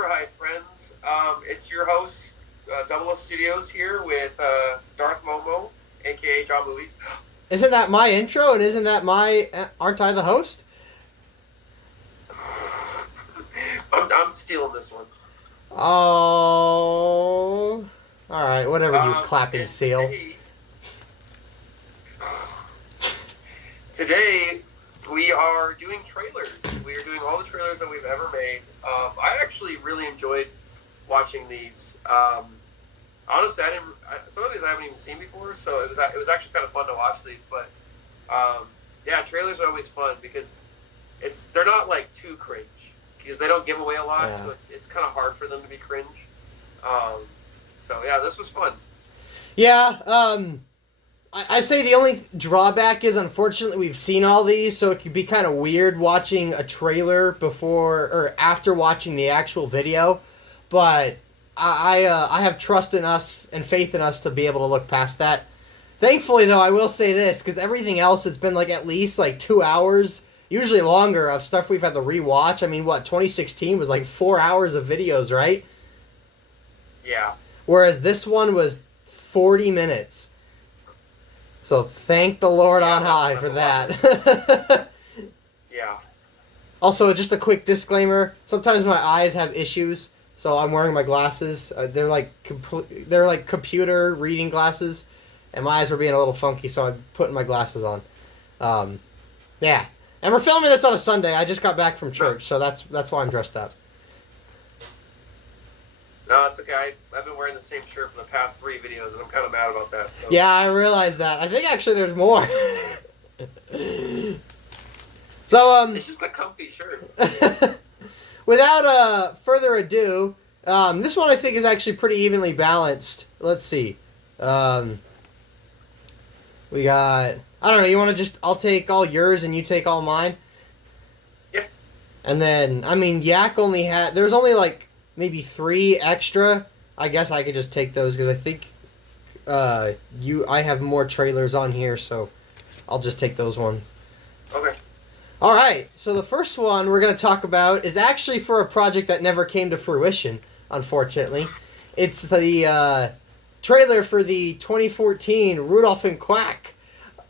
Hi, friends. It's your host, Double O Studios here with Darth Momo, aka John Movies. Isn't that my intro? And isn't that my... Aren't I the host? I'm stealing this one. Oh... Alright, whatever, you clapping and seal. Today, we are doing trailers. We are doing all the trailers that we've ever made. I actually really enjoyed watching these. Honestly, some of these I haven't even seen before, so it was actually kind of fun to watch these. But yeah, trailers are always fun because they're not like too cringe because they don't give away a lot, so it's kind of hard for them to be cringe. So yeah, this was fun. Yeah, I say the only drawback is, unfortunately, we've seen all these, so it could be kind of weird watching a trailer before or after watching the actual video. But I have trust in us and faith in us to be able to look past that. Thankfully, though, I will say this, because everything else, it's been like at least like 2 hours, usually longer, of stuff we've had to rewatch. I mean, 2016 was like 4 hours of videos, right? Yeah. Whereas this one was 40 minutes. So thank the Lord on high for that. Yeah. Also, just a quick disclaimer. Sometimes my eyes have issues, so I'm wearing my glasses. They're like computer reading glasses, and my eyes were being a little funky, so I'm putting my glasses on. Yeah. And we're filming this on a Sunday. I just got back from church, so that's why I'm dressed up. No, it's okay. I've been wearing the same shirt for the past 3 videos, and I'm kind of mad about that. So. Yeah, I realize that. I think actually there's more. So it's just a comfy shirt. Without further ado, this one I think is actually pretty evenly balanced. Let's see. We got... I don't know, you want to just... I'll take all yours and you take all mine? Yep. And then, I mean, Yak only had... There's only like maybe 3 extra. I guess I could just take those because I think I have more trailers on here, so I'll just take those ones. Okay. All right, so the first one we're going to talk about is actually for a project that never came to fruition, unfortunately. It's the trailer for the 2014 Rudolph and Quack,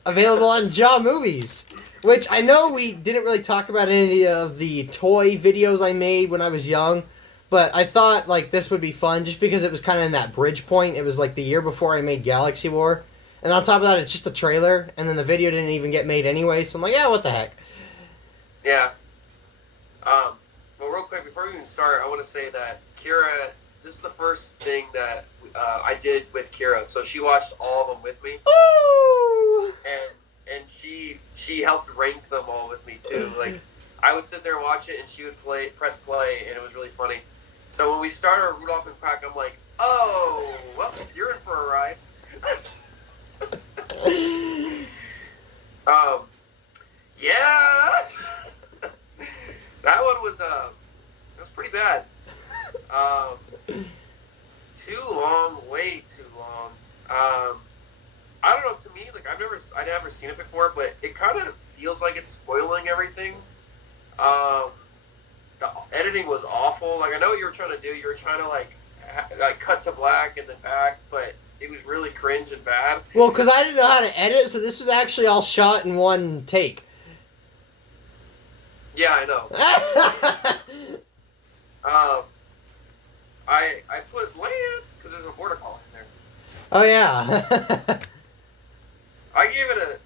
available on Jaw Movies, which I know we didn't really talk about any of the toy videos I made when I was young, but I thought like this would be fun just because it was kind of in that bridge point. It was like the year before I made Galaxy War, and on top of that, it's just a trailer, and then the video didn't even get made anyway, so I'm like, yeah, what the heck. Yeah. Well, real quick, before we even start, I want to say that Kira, this is the first thing that I did with Kira. So she watched all of them with me. Ooh! And she helped rank them all with me, too. Like, I would sit there and watch it, and she would press play, and it was really funny. So when we started Rudolph and Quack, I'm like, oh, well, you're in for a ride. Yeah. That one was it was pretty bad. Too long, way too long. I don't know. To me, like I'd never seen it before, but it kind of feels like it's spoiling everything. The editing was awful. Like I know what you were trying to do. You were trying to like cut to black and then back, but it was really cringe and bad. Well, because I didn't know how to edit, so this was actually all shot in one take. Yeah, I know. I put Lance because there's a border collie in there. Oh yeah. I gave it a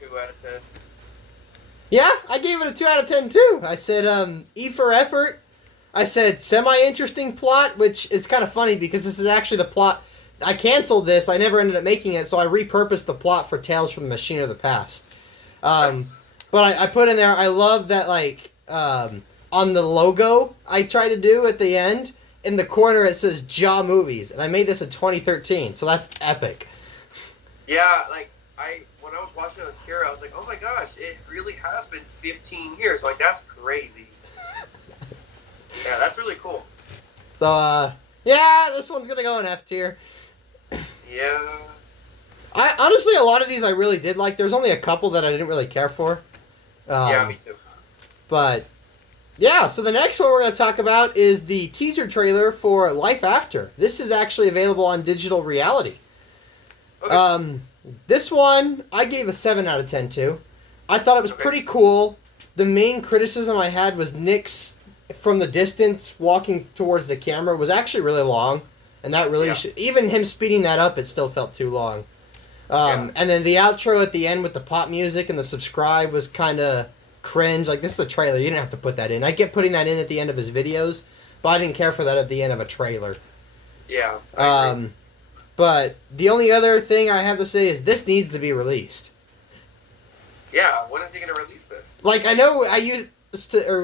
2 out of 10. Yeah, I gave it a 2 out of 10 too. I said E for effort. I said semi-interesting plot, which is kind of funny because this is actually the plot. I canceled this. I never ended up making it, so I repurposed the plot for Tales from the Machine of the Past. But I put in there, I love that, like, on the logo I try to do at the end, in the corner it says Jaw Movies, and I made this in 2013, so that's epic. Yeah, like, when I was watching it with Kira, I was like, oh my gosh, it really has been 15 years. Like, that's crazy. Yeah, that's really cool. So, yeah, this one's gonna go in F tier. Yeah. I honestly, a lot of these I really did like. There's only a couple that I didn't really care for. Yeah, me too. But Yeah, so the next one we're going to talk about is the teaser trailer for Life After. This is actually available on Digital Reality. Okay. This one, I gave a 7 out of 10 to. I thought it was pretty cool. The main criticism I had was Nick's, from the distance, walking towards the camera, was actually really long. And that really, even him speeding that up, it still felt too long. And then the outro at the end with the pop music and the subscribe was kind of cringe. Like, this is a trailer. You didn't have to put that in. I get putting that in at the end of his videos, but I didn't care for that at the end of a trailer. Yeah. I agree. But the only other thing I have to say is this needs to be released. Yeah, when is he going to release this? Like, I know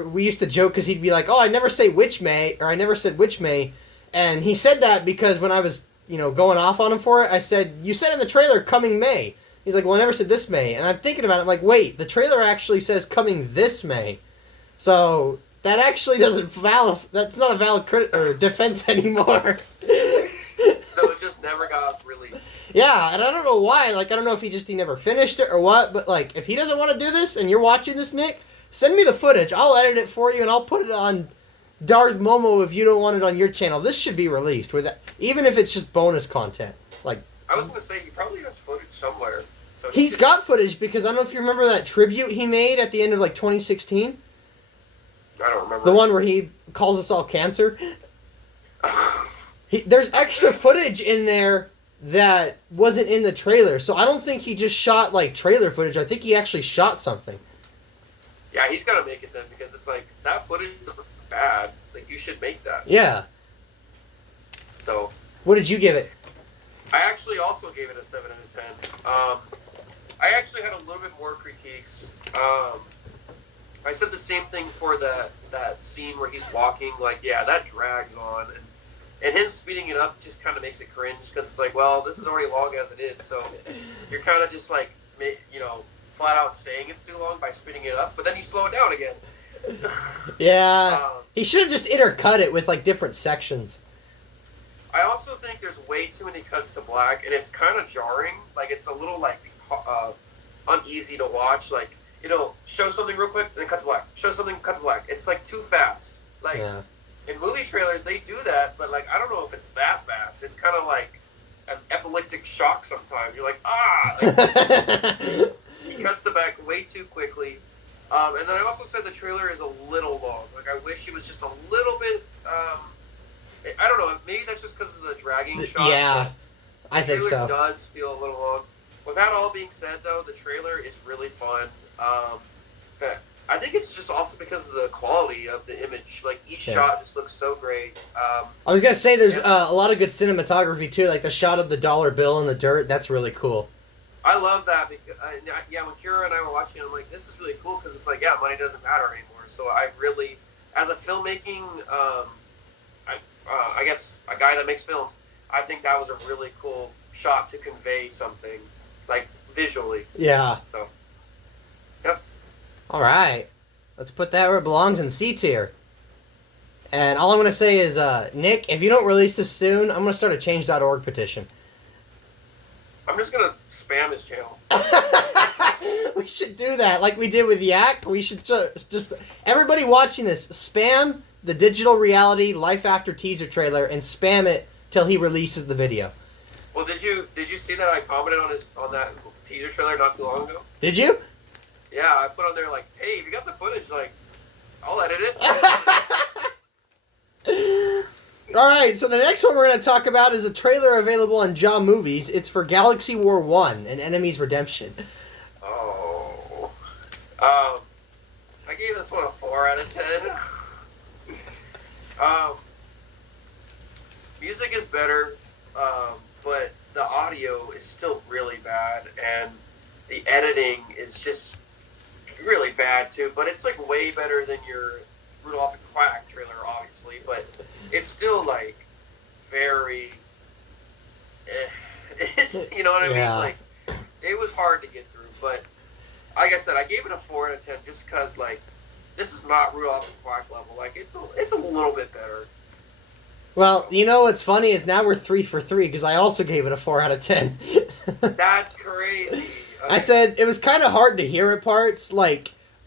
we used to joke because he'd be like, oh, I never say which May, or I never said which May. And he said that because when I was, going off on him for it, I said, you said in the trailer coming May. He's like, well, I never said this May. And I'm thinking about it, I'm like, wait, the trailer actually says coming this May. So that actually that's not a valid defense anymore. So it just never got released. Yeah, and I don't know why. Like, I don't know if he never finished it or what, but, like, if he doesn't want to do this and you're watching this, Nick, send me the footage. I'll edit it for you and I'll put it on Darth Momo if you don't want it on your channel. This should be released, even if it's just bonus content. Like, I was going to say, he probably has footage somewhere. So he's got footage because I don't know if you remember that tribute he made at the end of, 2016. I don't remember. The one where he calls us all cancer. There's extra footage in there that wasn't in the trailer, so I don't think he just shot trailer footage. I think he actually shot something. Yeah, he's got to make it then because it's like that footage is bad. Like, you should make that. Yeah. So. What did you give it? I actually also gave it a 7 out of 10. I actually had a little bit more critiques. I said the same thing for that scene where he's walking. Like, yeah, that drags on, and him speeding it up just kind of makes it cringe because it's like, well, this is already long as it is, so you're kind of just like, flat out saying it's too long by speeding it up, but then you slow it down again. Yeah, he should have just intercut it with different sections. I also think there's way too many cuts to black, and it's kind of jarring. Like, it's a little uneasy to watch. Like, show something real quick, then cut to black. Show something, cut to black. It's too fast. Yeah. In movie trailers, they do that, but I don't know if it's that fast. It's kind of like an epileptic shock sometimes. You're like, ah! He cuts the back way too quickly. And then I also said the trailer is a little long. I wish it was just a little bit. I don't know. Maybe that's just because of the dragging shot. Yeah, I think so. The trailer does feel a little long. With that all being said, though, the trailer is really fun. I think it's just also because of the quality of the image. Each shot just looks so great. I was going to say there's a lot of good cinematography, too. Like the shot of the dollar bill in the dirt. That's really cool. I love that. Because, when Kira and I were watching it, I'm like, this is really cool because it's money doesn't matter anymore. So I really, as a filmmaking, I guess a guy that makes films, I think that was a really cool shot to convey something, visually. Yeah. So, yep. All right. Let's put that where it belongs in C tier. And all I'm going to say is, Nick, if you don't release this soon, I'm going to start a change.org petition. I'm just going to spam his channel. We should do that like we did with Yak. We should just everybody watching this, spam the Digital Reality Life After teaser trailer and spam it till he releases the video. Well, did you see that I commented on that teaser trailer not too long ago? Did you? Yeah, I put on there hey, if you got the footage, I'll edit it. All right, so the next one we're going to talk about is a trailer available on Jaw Movies. It's for Galaxy War 1, An Enemy's Redemption. Oh. I gave this one a 4 out of 10. Music is better, but the audio is still really bad, and the editing is just really bad too. But it's way better than your Rudolph and Quack trailer, obviously. But it's still very, you know what I mean? It was hard to get through. But like I said, I gave it a 4 out of 10 just because this is not Rudolph and Quack level. It's a little bit better. Well, you know what's funny is now we're 3 for 3 because I also gave it a 4 out of 10. That's crazy. Okay. I said it was kind of hard to hear at parts.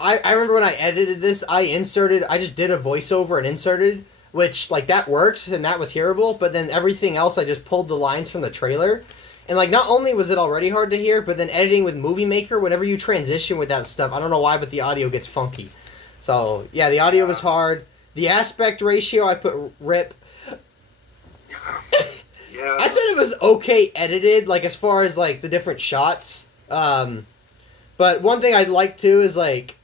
I remember when I edited this, I just did a voiceover and inserted, which, like, that works, and that was hearable, but then everything else, I just pulled the lines from the trailer. And, like, not only was it already hard to hear, but then editing with Movie Maker, whenever you transition with that stuff, I don't know why, but the audio gets funky. So, yeah, the audio was hard. The aspect ratio, I put RIP. Yeah. I said it was okay edited, like, as far as, like, the different shots. But one thing I'd like, too, is, like,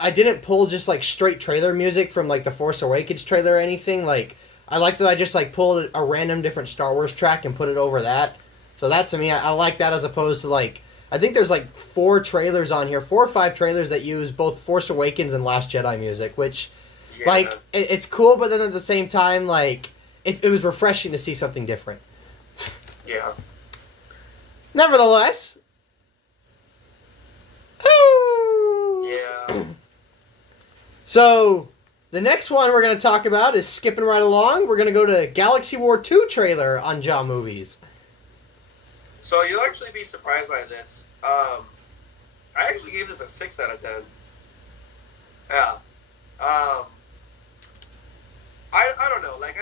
I didn't pull just, like, straight trailer music from, like, the Force Awakens trailer or anything. Like, I like that I just, like, pulled a random different Star Wars track and put it over that. So that, to me, I like that as opposed to, like, I think there's, like, 4 trailers on here, 4 or 5 trailers that use both Force Awakens and Last Jedi music, which, like, it's cool, but then at the same time, like, it was refreshing to see something different. Yeah. Nevertheless. Yeah. So, the next one we're going to talk about is skipping right along. We're going to go to Galaxy War 2 trailer on Jaw Movies. So you'll actually be surprised by this. I actually gave this a 6 out of 10. Yeah. I don't know. Like,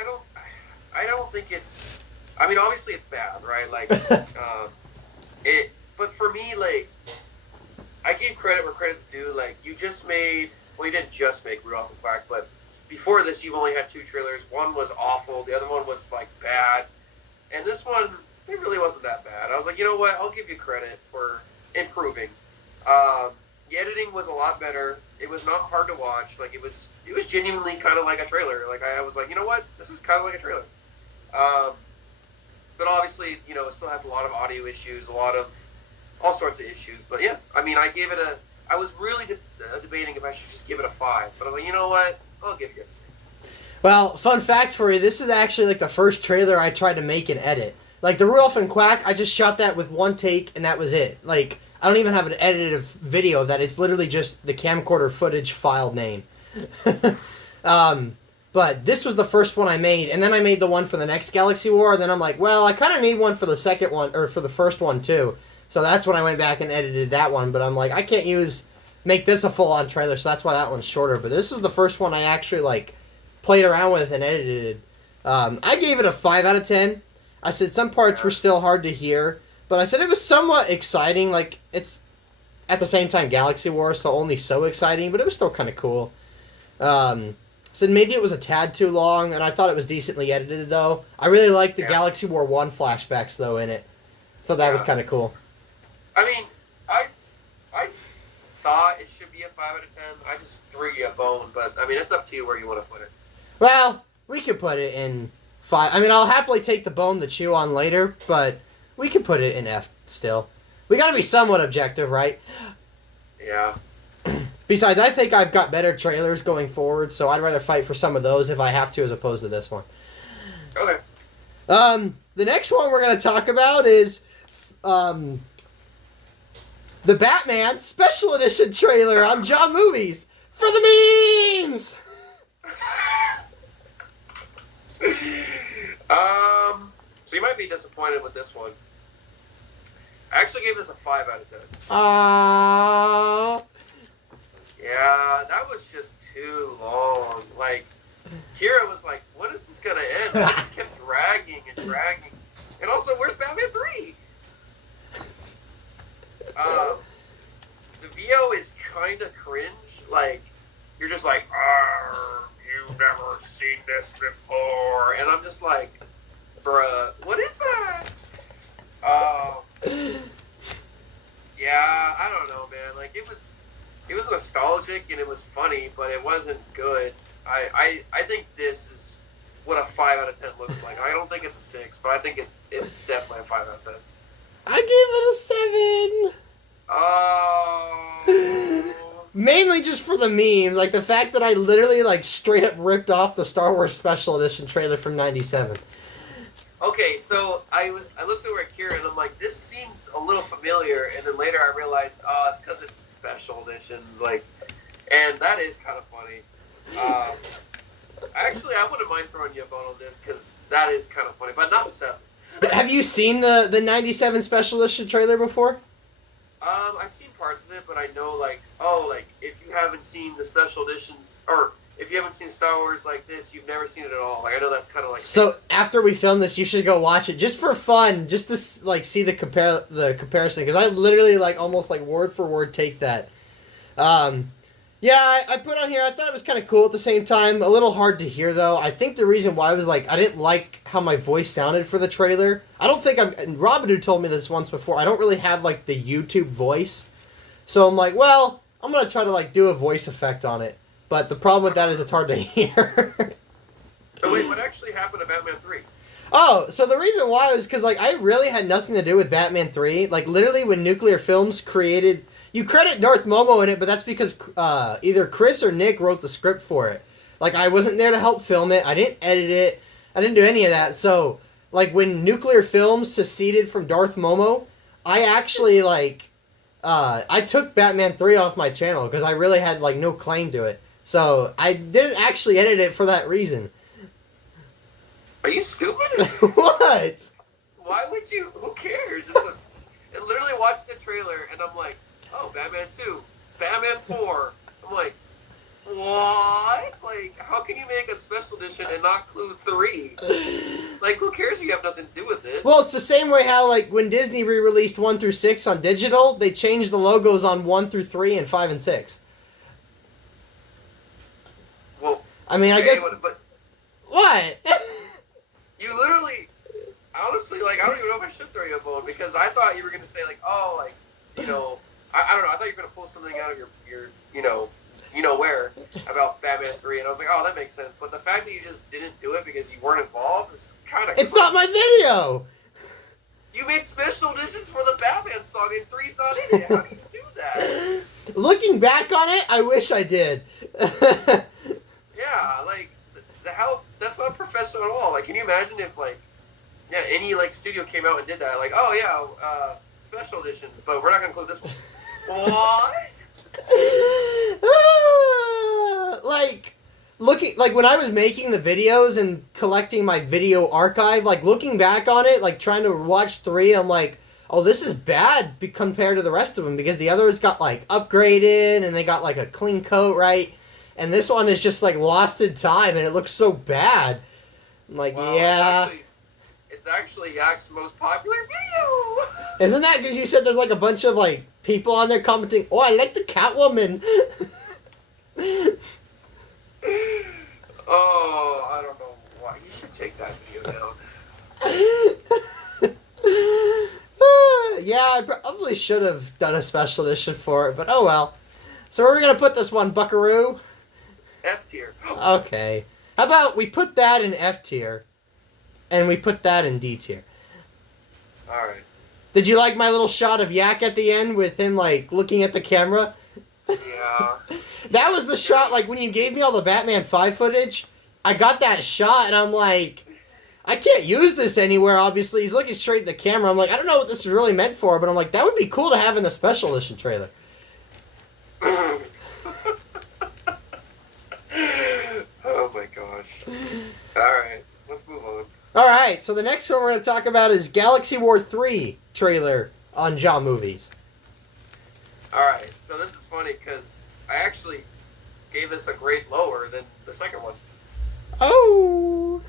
I don't think it's. I mean, obviously it's bad, right? Like, But for me, like, I gave credit where credit's due. Like, you just made. Well, you didn't just make Rudolph and Quack, but before this, you've only had 2 trailers. One was awful. The other one was, like, bad. And this one, it really wasn't that bad. I was like, you know what? I'll give you credit for improving. The editing was a lot better. It was not hard to watch. Like, it was genuinely kind of like a trailer. Like, I was like, you know what? This is kind of like a trailer. But obviously, you know, it still has a lot of audio issues, a lot of all sorts of issues. But yeah, I mean, I was really debating if I should just give it a 5. But I'm like, you know what? I'll give you a 6. Well, fun fact for you, this is actually, like, the first trailer I tried to make and edit. Like, the Rudolph and Quack, I just shot that with one take, and that was it. Like, I don't even have an edited video of that. It's literally just the camcorder footage file name. But this was the first one I made, and then I made the one for the next Galaxy War, and then I'm like, well, I kind of need one for the second one, or for the first one, too. So that's when I went back and edited that one, but I'm like, I can't make this a full-on trailer, so that's why that one's shorter. But this is the first one I actually, like, played around with and edited. I gave it a 5 out of 10. I said some parts were still hard to hear, but I said it was somewhat exciting. Like, it's at the same time Galaxy War, so only so exciting, but it was still kind of cool. Said maybe it was a tad too long, and I thought it was decently edited, though. I really liked the Galaxy War 1 flashbacks, though, in it. Thought that was kind of cool. I mean, I thought it should be a 5 out of 10. I just threw you a bone, but, I mean, it's up to you where you want to put it. Well, we could put it in 5. I mean, I'll happily take the bone to chew on later, but we could put it in F still. We gotta be somewhat objective, right? Yeah. Besides, I think I've got better trailers going forward, so I'd rather fight for some of those if I have to as opposed to this one. Okay. The next one we're going to talk about is the Batman Special Edition trailer on Jaw Movies for the memes! So you might be disappointed with this one. I actually gave this a 5 out of 10. Aww. Yeah, that was just too long. Like, Kira was like, when is this going to end? It just kept dragging and dragging. And also, where's Batman 3? The VO is kind of cringe. Like, you're just like, you've never seen this before. And I'm just like, bruh, what is that? Yeah, I don't know, man. Like, it was nostalgic and it was funny, but it wasn't good. I think this is what a 5 out of 10 looks like. I don't think it's a 6, but I think it's definitely a 5 out of 10. I gave it a 7. Oh. Mainly just for the memes, like the fact that I literally like straight up ripped off the Star Wars Special Edition trailer from '97. Okay, so I looked over at Kira and I'm like, this seems a little familiar, and then later I realized, it's because it's special editions, like, and that is kind of funny. Actually, I wouldn't mind throwing you a bone on this because that is kind of funny, but not 7. Have you seen the '97 Special Edition trailer before? I've seen parts of it, but I know like, oh, like if you haven't seen the special editions, or if you haven't seen Star Wars like this, you've never seen it at all. Like I know that's kind of like. So famous. after we film this, you should go watch it just for fun, just to like see the comparison. Because I literally like almost like word for word take that. Yeah, I put on here. I thought it was kind of cool at the same time. A little hard to hear though. I think the reason why was like I didn't like how my voice sounded for the trailer. I don't think and Robin told me this once before. I don't really have like the YouTube voice, so I'm like, well, I'm gonna try to like do a voice effect on it. But the problem with that is it's hard to hear. Oh wait, what actually happened to Batman 3? Oh, so the reason why was because like I really had nothing to do with Batman 3. Like literally when Nuclear Films created. You credit Darth Momo in it, but that's because either Chris or Nick wrote the script for it. Like, I wasn't there to help film it. I didn't edit it. I didn't do any of that. So, like, when Nuclear Films seceded from Darth Momo, I actually, like, I took Batman 3 off my channel because I really had, like, no claim to it. So, I didn't actually edit it for that reason. Are you stupid? What? Why would you? Who cares? I literally watched the trailer, and I'm like, oh, Batman 2, Batman 4. I'm like, what? Like, how can you make a special edition and not include 3? Like, who cares if you have nothing to do with it? Well, it's the same way how, like, when Disney re-released 1 through 6 on digital, they changed the logos on 1 through 3 and 5 and 6. Well, I mean, I guess... But What? you literally... Honestly, like, I don't even know if I should throw you a bone, because I thought you were going to say, like, oh, like, you know... I don't know, I thought you were going to pull something out of your you know where, about Batman 3, and I was like, oh, that makes sense. But the fact that you just didn't do it because you weren't involved is kind of... It's not my video! You made special editions for the Batman song, and 3's not in it. How do you do that? Looking back on it, I wish I did. Yeah, like, how... That's not professional at all. Like, can you imagine if, like, yeah, any, like, studio came out and did that? Like, oh, yeah, special editions, but we're not going to include this one. What? Like, looking, like, when I was making the videos and collecting my video archive, like, looking back on it, like, trying to watch 3, I'm like, oh, this is bad compared to the rest of them, because the others got, like, upgraded, and they got, like, a clean coat, right? And this one is just, like, lost in time, and it looks so bad. I'm like, Well, yeah. It's actually Yak's most popular video. Isn't that because you said there's, like, a bunch of, like, people on there commenting, oh, I like the Catwoman. Oh, I don't know why. You should take that video down. Yeah, I probably should have done a special edition for it, but oh well. So where are we going to put this one, Buckaroo? F tier. Okay. How about we put that in F tier, and we put that in D tier? Alright. Did you like my little shot of Yak at the end with him, like, looking at the camera? Yeah. That was the shot, like, when you gave me all the Batman 5 footage, I got that shot, and I'm like, I can't use this anywhere, obviously. He's looking straight at the camera. I'm like, I don't know what this is really meant for, but I'm like, that would be cool to have in the special edition trailer. Oh my gosh. Alright, let's move on. Alright, so the next one we're going to talk about is Galaxy War 3 trailer on Jaw Movies. Alright, so this is funny because I actually gave this a grade lower than the second one. Oh!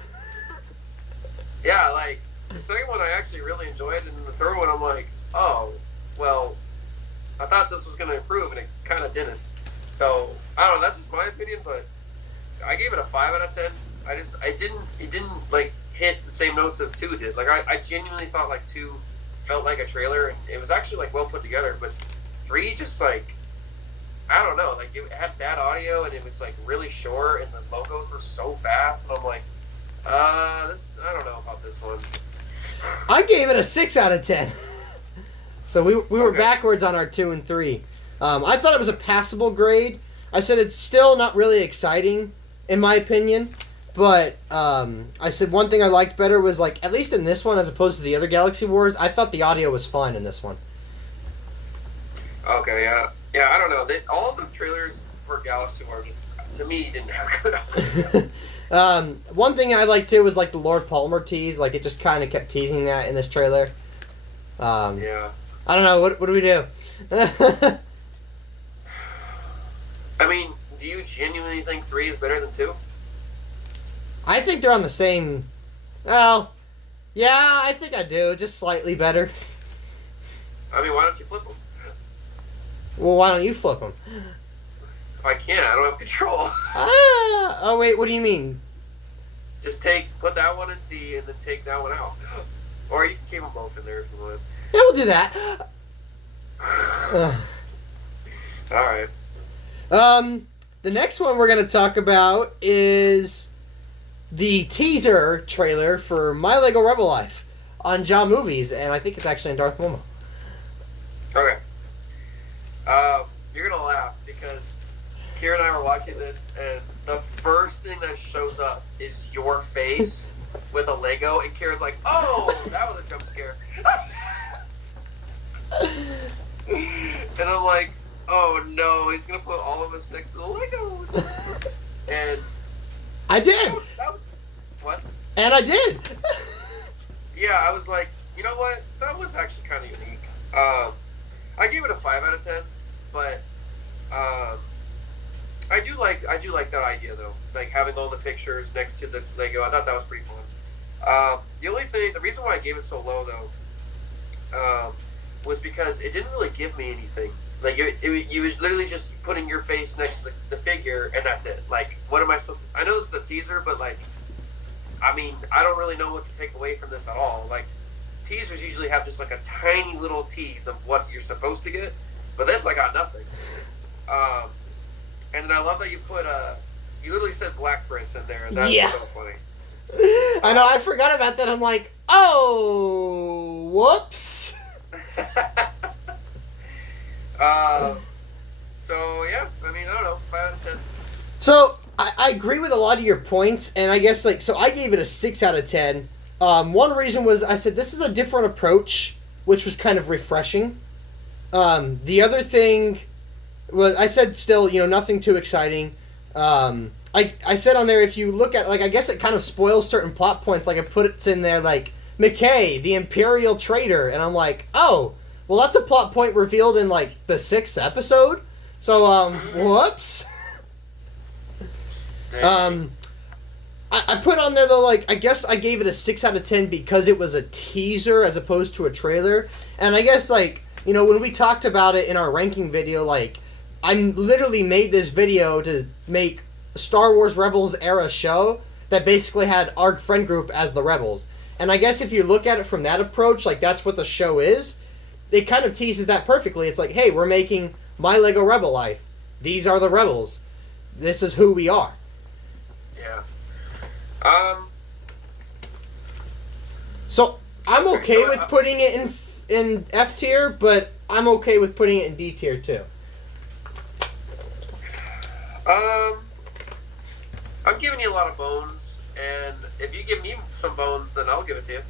Yeah, like, the second one I actually really enjoyed, and then the third one I'm like, oh, well, I thought this was going to improve, and it kind of didn't. So, I don't know, that's just my opinion, but I gave it a 5 out of 10. It didn't, like, hit the same notes as 2 did. Like, I genuinely thought, like, 2 felt like a trailer, and it was actually, like, well put together, but 3 just, like, I don't know, like, it had bad audio, and it was, like, really short, and the logos were so fast, and I'm like, I don't know about this one. I gave it a 6 out of 10. So we were Okay. backwards on our 2 and 3. I thought it was a passable grade. I said it's still not really exciting, in my opinion. But I said one thing I liked better was, like, at least in this one as opposed to the other Galaxy Wars, I thought the audio was fine in this one. Okay, yeah. Yeah, I don't know. All of the trailers for Galaxy War just, to me, didn't have good audio. One thing I liked too was, like, the Lord Palmer tease. Like, it just kind of kept teasing that in this trailer. Yeah. I don't know. What do we do? I mean, do you genuinely think 3 is better than 2? I think they're on the same. Well, yeah, I think I do. Just slightly better. I mean, why don't you flip them? Well, why don't you flip them? I can't. I don't have control. Oh wait, what do you mean? Just put that one in D and then take that one out. Or you can keep them both in there if you want. Yeah, we'll do that. Alright. The next one we're going to talk about is the teaser trailer for My Lego Rebel Life on John Movies, and I think it's actually in Darth Momo. Okay. You're gonna laugh because Kira and I were watching this, and the first thing that shows up is your face with a Lego, and Kira's like, "Oh, that was a jump scare." And I'm like, "Oh no, he's gonna put all of us next to the Legos." And I did. What? And I did. Yeah, I was like, you know what? That was actually kind of unique. I gave it a 5 out of 10, but I do like that idea though, like having all the pictures next to the Lego. I thought that was pretty fun. The reason why I gave it so low though, was because it didn't really give me anything. Like you was literally just putting your face next to the figure, and that's it. Like, what am I supposed to? I know this is a teaser, but like, I mean, I don't really know what to take away from this at all. Like, teasers usually have just like a tiny little tease of what you're supposed to get, but this I got nothing. And then I love that you put you literally said Black Chris in there, and that's so funny. I know, I forgot about that. I'm like, oh, whoops. So yeah, I mean, I don't know, 5 out of 10. So I agree with a lot of your points, and I guess so I gave it a 6 out of 10. One reason was I said this is a different approach, which was kind of refreshing. The other thing was I said still, nothing too exciting. I said on there, if you look at, I guess it kind of spoils certain plot points. Like, it puts in there, McKay, the Imperial traitor. And I'm like, oh, well, that's a plot point revealed in, the 6th episode. So, whoops. I put on there, though, I guess I gave it a 6 out of 10 because it was a teaser as opposed to a trailer. And I guess, when we talked about it in our ranking video, I literally made this video to make a Star Wars Rebels era show that basically had our friend group as the Rebels. And I guess if you look at it from that approach, that's what the show is, it kind of teases that perfectly. It's like, hey, we're making My Lego Rebel Life. These are the Rebels. This is who we are. Yeah. So I'm okay with putting it in F tier, but I'm okay with putting it in D tier too. I'm giving you a lot of bones, and if you give me some bones, then I'll give it to you.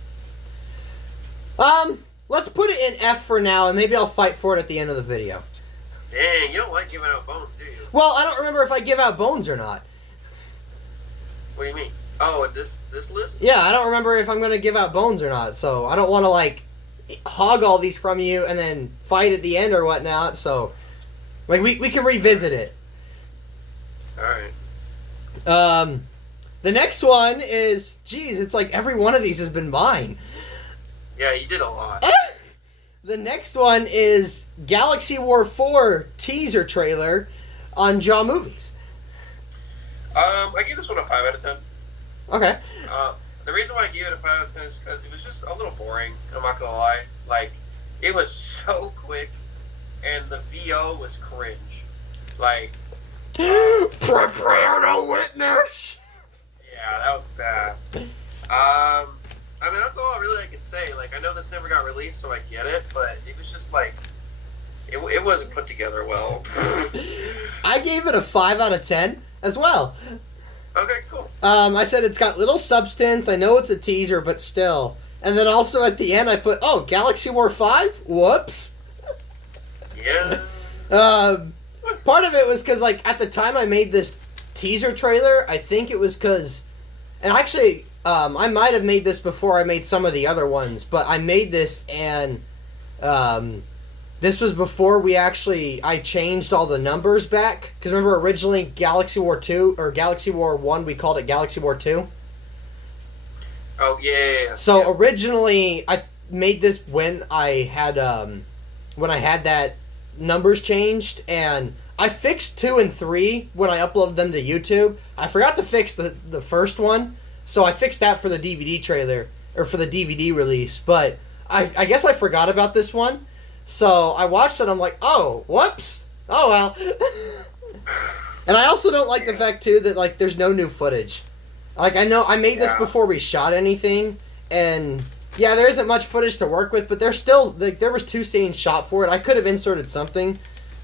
Let's put it in F for now, and maybe I'll fight for it at the end of the video. Dang, you don't like giving out bones, do you? Well, I don't remember if I give out bones or not. What do you mean? Oh, in this list? Yeah, I don't remember if I'm going to give out bones or not, so I don't want to, hog all these from you and then fight at the end or whatnot, so, we can revisit it. Alright. The next one is, geez, it's every one of these has been mine. Yeah, you did a lot. The next one is Galaxy War 4 teaser trailer on Jaw Movies. I gave this one a 5 out of 10. Okay. The reason why I gave it a 5 out of 10 is because it was just a little boring, I'm not gonna lie. It was so quick, and the VO was cringe. Prepare to witness! Yeah, that was bad. I mean, that's all I can say. I know this never got released, so I get it, but it was just it wasn't put together well. I gave it a 5 out of 10 as well. Okay, cool. I said it's got little substance. I know it's a teaser, but still. And then also at the end, I put, Galaxy War 5? Whoops. Yeah. Part of it was because, at the time I made this teaser trailer, I think it was because... And actually, I might have made this before I made some of the other ones, but I made this, and This was before I changed all the numbers back. Because remember, originally Galaxy War 2, or Galaxy War 1, we called it Galaxy War 2. Oh, yeah. So originally, I made this when I had that numbers changed, and I fixed 2 and 3 when I uploaded them to YouTube. I forgot to fix the first one, so I fixed that for the DVD trailer, or for the DVD release, but I guess I forgot about this one. So I watched it, I'm like, oh, whoops. Oh, well. And I also don't like the fact, too, that, like, there's no new footage. Like, I know I made this before we shot anything, and, yeah, there isn't much footage to work with, but there's still, like, there was 2 scenes shot for it. I could have inserted something,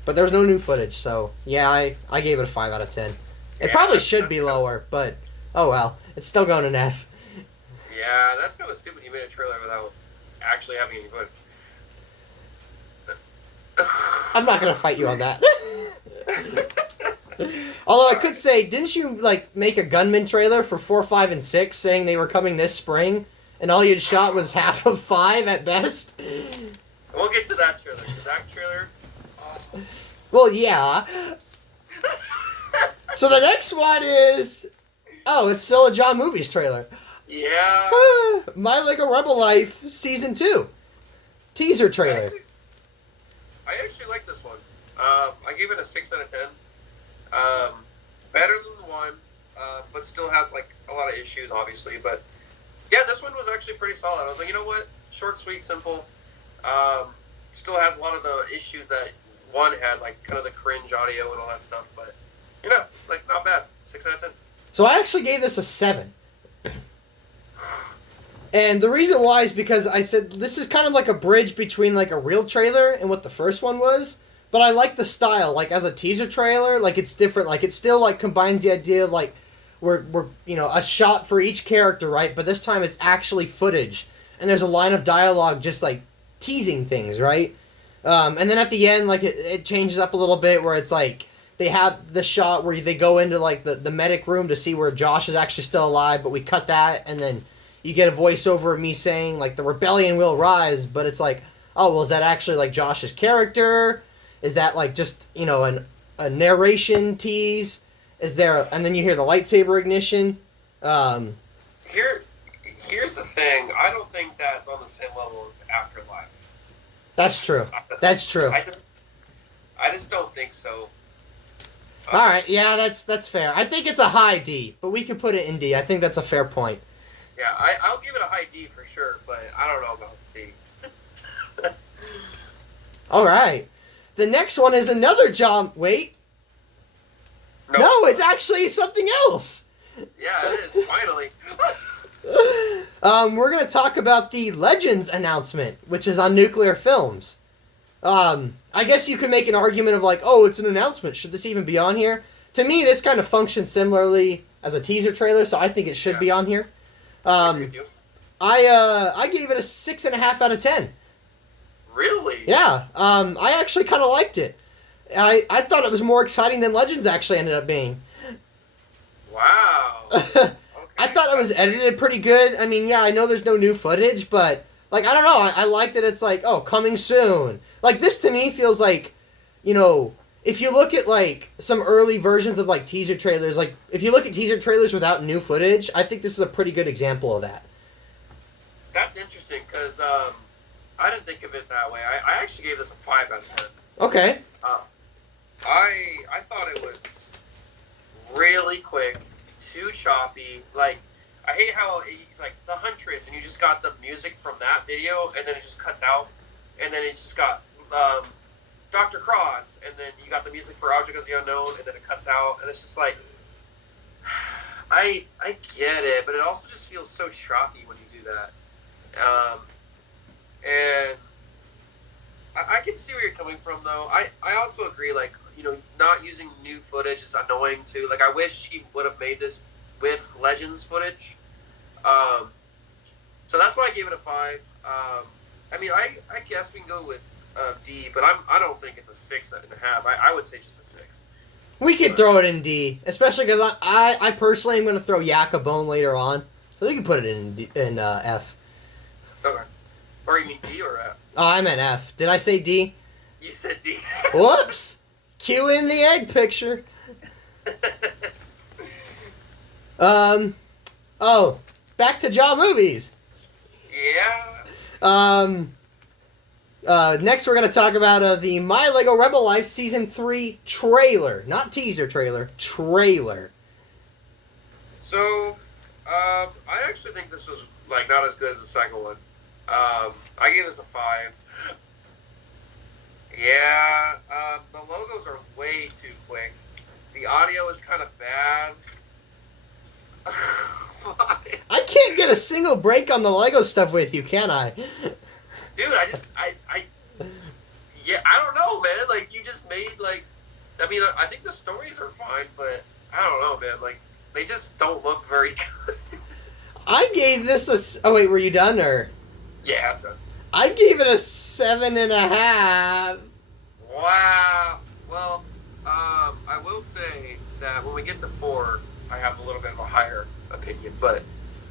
but there was no new footage, so, yeah, I gave it a 5 out of 10. It probably should be lower, but, oh, well. It's still going an F. Yeah, that's kind of stupid. You made a trailer without actually having any footage. I'm not going to fight you on that. Although I could say, didn't you, like, make a Gunman trailer for 4, 5, and 6 saying they were coming this spring, and all you'd shot was half of 5 at best? We'll get to that trailer, because that trailer... Oh. Well, yeah. So the next one is... Oh, it's still a John Movies trailer. Yeah. My Lego Rebel Life Season 2. Teaser trailer. I actually like this one. I gave it a 6 out of 10. Better than the one, but still has like a lot of issues, obviously. But yeah, this one was actually pretty solid. I was like, you know what? Short, sweet, simple. Still has a lot of the issues that one had, like kind of the cringe audio and all that stuff. But you know, like not bad. 6 out of 10. So I actually gave this a 7. And the reason why is because I said this is kind of like a bridge between like a real trailer and what the first one was. But I like the style, like as a teaser trailer, like it's different. Like it still like combines the idea of like we're you know, a shot for each character, right? But this time it's actually footage, and there's a line of dialogue just like teasing things, right? And then at the end, like it changes up a little bit where it's like they have the shot where they go into like the medic room to see where Josh is actually still alive, but we cut that, and then you get a voiceover of me saying like the rebellion will rise, but it's like, oh well, is that actually like Josh's character? Is that like just, you know, a narration tease? Is there, and then you hear the lightsaber ignition? Here's the thing. I don't think that's on the same level as Afterlife. That's true. That's true. I just don't think so. All right, yeah, that's fair. I think it's a high D, but we can put it in D. I think that's a fair point. Yeah, I'll give it a high D for sure, but I don't know about C. All right. The next one is another John... Wait. No, it's actually something else. Yeah, it is, finally. We're going to talk about the Legends announcement, which is on Nuclear Films. I guess you could make an argument of like, oh, it's an announcement. Should this even be on here? To me, this kind of functions similarly as a teaser trailer, so I think it should be on here. I gave it a 6.5 out of 10. Really? Yeah. I actually kind of liked it. I thought it was more exciting than Legends actually ended up being. Wow. Okay. I thought it was edited pretty good. I mean, yeah, I know there's no new footage, but like I don't know. I like that it's like, oh, coming soon. Like this to me feels like, you know, if you look at like some early versions of like teaser trailers, like if you look at teaser trailers without new footage, I think this is a pretty good example of that. That's interesting because I didn't think of it that way. I actually gave this a 5 out of 10. Okay. I thought it was really quick, too choppy. Like, I hate how he's like the Huntress, and you just got the music from that video, and then it just cuts out, and then it's just got Dr. Cross, and then you got the music for Object of the Unknown, and then it cuts out, and it's just like, I get it, but it also just feels so choppy when you do that. And I can see where you're coming from, though. I also agree, like, you know, not using new footage is annoying, too. Like, I wish he would have made this with Legends footage. So that's why I gave it a 5. I mean, I guess we can go with D, but I don't think it's a 6.5. I would say just a 6. We could throw it in D, especially because I personally am going to throw Yak a bone later on, so we can put it in F. Okay. Or you mean D or F? Oh, I meant F. Did I say D? You said D. Whoops. Cue in the egg picture. Oh, back to Jaw movies. Yeah. Next we're going to talk about the My Lego Rebel Life Season 3 trailer. Not teaser trailer, trailer. So, I actually think this was, like, not as good as the second one. I gave this a 5. Yeah, the logos are way too quick. The audio is kind of bad. I can't get a single break on the Lego stuff with you, can I? Dude, yeah, I don't know, man. Like, you just made, like, I mean, I think the stories are fine, but I don't know, man. Like, they just don't look very good. I gave this a... Oh, wait, were you done, or...? Yeah, I'm done. I gave it a 7.5. Wow. Well, I will say that when we get to 4, I have a little bit of a higher opinion, but...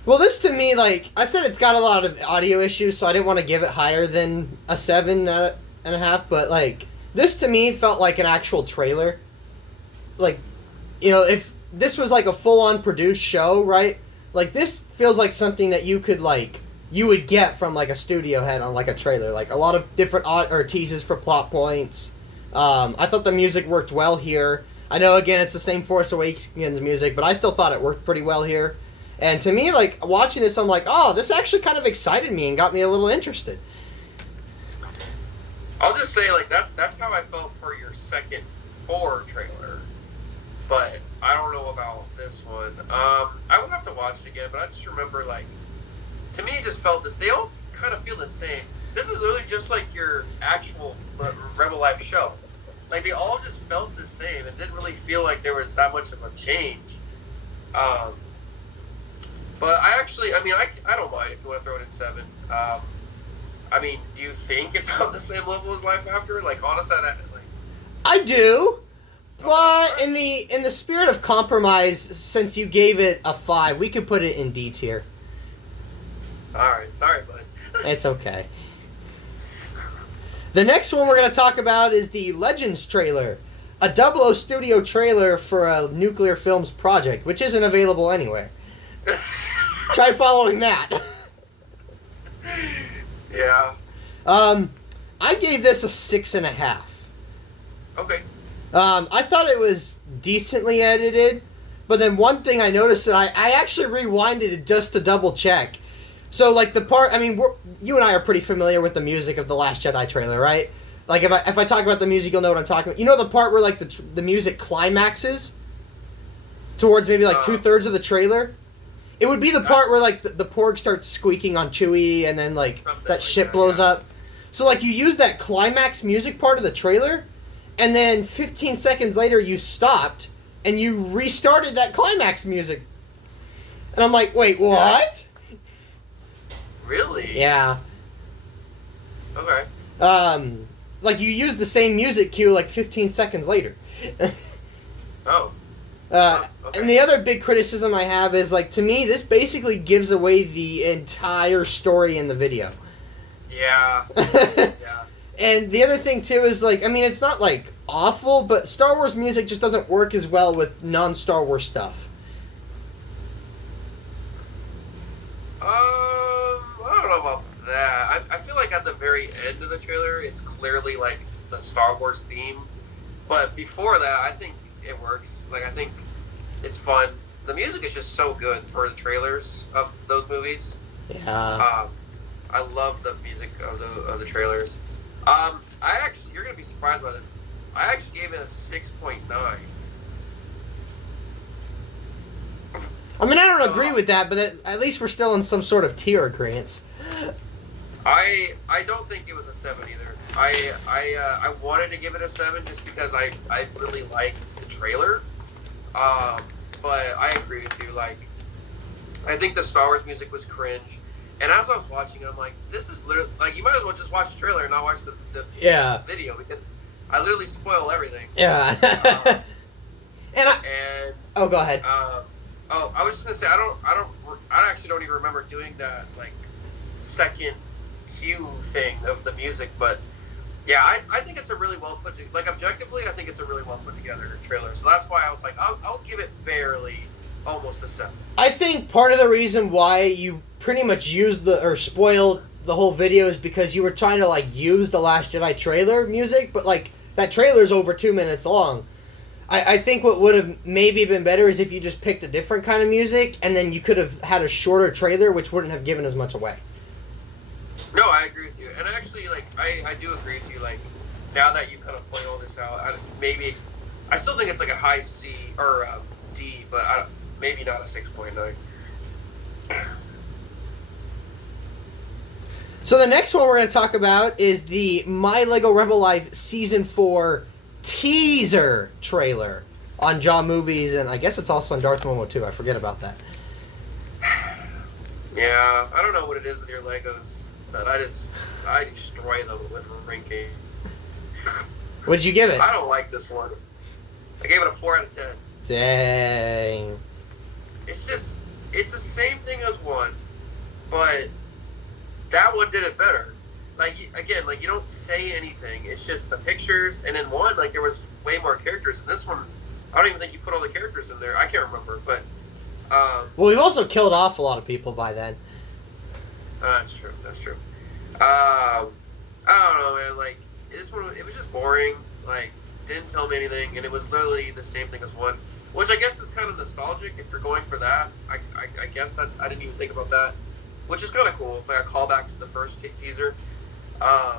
Well, this to me, like, I said it's got a lot of audio issues, so I didn't want to give it higher than a 7.5, but, like, this to me felt like an actual trailer. Like, you know, if this was, like, a full-on produced show, right? Like, this feels like something that you could, like, you would get from, like, a studio head on, like, a trailer. Like, a lot of different teases for plot points. I thought the music worked well here. I know, again, it's the same Force Awakens music, but I still thought it worked pretty well here. And to me, like, watching this, I'm like, oh, this actually kind of excited me and got me a little interested. I'll just say, like, that's how I felt for your second 4 trailer. But I don't know about this one. I would have to watch it again, but I just remember, like, to me, it just felt this. They all kind of feel the same. This is really just like your actual Rebel Life show. Like, they all just felt the same. It didn't really feel like there was that much of a change. But I actually, I mean, I don't mind if you want to throw it in 7. I mean, do you think it's on the same level as Life After? Like, honestly, I do. But in the spirit of compromise, since you gave it a 5, we could put it in D tier. Alright, sorry, bud. It's okay. The next one we're going to talk about is the Legends trailer. A 00 studio trailer for a nuclear films project, which isn't available anywhere. Try following that. Yeah. I gave this a 6.5. Okay. I thought it was decently edited, but then one thing I noticed that I actually rewinded it just to double check. So, like, the part, I mean, you and I are pretty familiar with the music of the Last Jedi trailer, right? Like, if I talk about the music, you'll know what I'm talking about. You know the part where, like, the music climaxes towards maybe, like, 2/3 of the trailer? It would be the part where, like, the Porg starts squeaking on Chewie and then, like, that ship blows up. So, like, you use that climax music part of the trailer, and then 15 seconds later you stopped and you restarted that climax music. And I'm like, wait, what? Really? Yeah. Okay. Like, you use the same music cue, like, 15 seconds later. Oh. Okay. Okay. And the other big criticism I have is, like, to me, this basically gives away the entire story in the video. Yeah. Yeah. And the other thing, too, is, like, I mean, it's not, like, awful, but Star Wars music just doesn't work as well with non-Star Wars stuff. I don't know about that. I feel like at the very end of the trailer, it's clearly, like, the Star Wars theme. But before that, I think it works. Like, I think it's fun. The music is just so good for the trailers of those movies. Yeah. I love the music of the trailers. You're gonna be surprised by this. I actually gave it a 6.9. I mean, I don't agree with that, but at least we're still in some sort of tier agreement. I don't think it was a 7 either. I wanted to give it a 7 just because I really liked the trailer. But I agree with you. Like, I think the Star Wars music was cringe. And as I was watching, I'm like, this is literally, like, you might as well just watch the trailer and not watch the video, because I literally spoil everything. Yeah. Oh, go ahead. I was just gonna say, I actually don't even remember doing that, like, second cue thing of the music, but yeah, I think it's a really well put like objectively, I think it's a really well put together trailer. So that's why I was like, I'll give it barely almost a 7. I think part of the reason why you pretty much used or spoiled the whole video is because you were trying to like use the Last Jedi trailer music, but like that trailer's over 2 minutes long. I think what would have maybe been better is if you just picked a different kind of music and then you could have had a shorter trailer, which wouldn't have given as much away. No, I agree with you, and actually, like I do agree with you. Like now that you kind of point all this out, I still think it's like a high C or a D, but maybe not a 6.9. So the next one we're going to talk about is the My Lego Rebel Life Season 4 teaser trailer on Jaw Movies, and I guess it's also on Darth Momo too. I forget about that. Yeah, I don't know what it is with your Legos, but I destroy them with ranking. What'd you give it? I don't like this one. I gave it a 4 out of 10. Dang. It's the same thing as one, but that one did it better. Like, again, like, you don't say anything. It's just the pictures, and in one, like, there was way more characters. In this one, I don't even think you put all the characters in there. I can't remember, but... well, we've also killed off a lot of people by then. That's true. I don't know, man. Like, this one, it was just boring. Like, didn't tell me anything, and it was literally the same thing as one. Which I guess is kind of nostalgic if you're going for that. I guess that I didn't even think about that. Which is kind of cool. Like a callback to the first teaser. I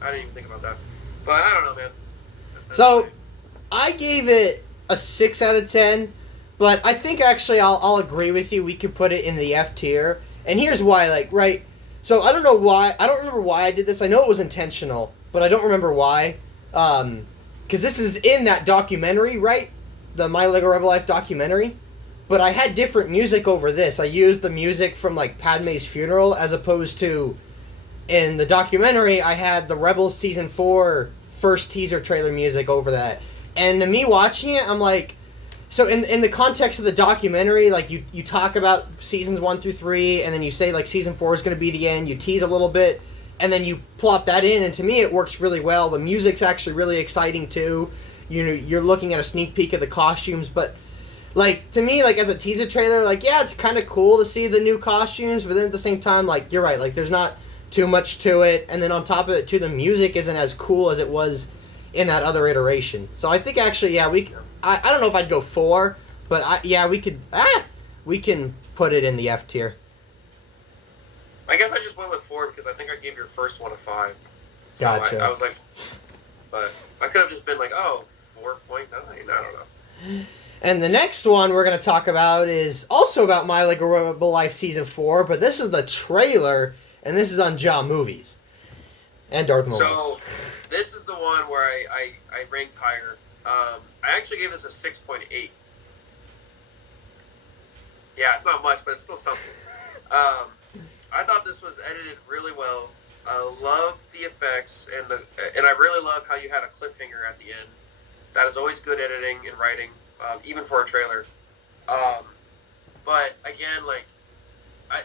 didn't even think about that. But I don't know, man. So, I gave it a 6 out of 10. But I think actually I'll agree with you. We could put it in the F tier. And here's why, like, right? So I don't know why. I don't remember why I did this. I know it was intentional. But I don't remember why. Because this is in that documentary, right? The My Lego Rebel Life documentary. But I had different music over this. I used the music from, like, Padme's funeral as opposed to... In the documentary, I had the Rebels Season 4 first teaser trailer music over that. And to me watching it, I'm like... So in the context of the documentary, like, you talk about Seasons 1 through 3, and then you say, like, Season 4 is going to be the end. You tease a little bit, and then you plop that in, and to me it works really well. The music's actually really exciting, too. You know, you're looking at a sneak peek of the costumes, but... Like, to me, like, as a teaser trailer, like, yeah, it's kind of cool to see the new costumes, but then at the same time, like, you're right, like, there's not too much to it, and then on top of it, too, the music isn't as cool as it was in that other iteration. So I think, actually, yeah, I don't know if I'd go 4, but, we can put it in the F tier. I guess I just went with 4 because I think I gave your first one a 5. So Gotcha. I was like, but I could have just been like, 4.9, I don't know. And the next one we're going to talk about is also about My Lego Rebel Life Season 4, but this is the trailer, and this is on Jaw Movies. And Darth Momo. So, this is the one where I ranked higher. I actually gave this a 6.8. Yeah, it's not much, but it's still something. I thought this was edited really well. I love the effects, and I really love how you had a cliffhanger at the end. That is always good editing and writing. Even for a trailer. But again, like,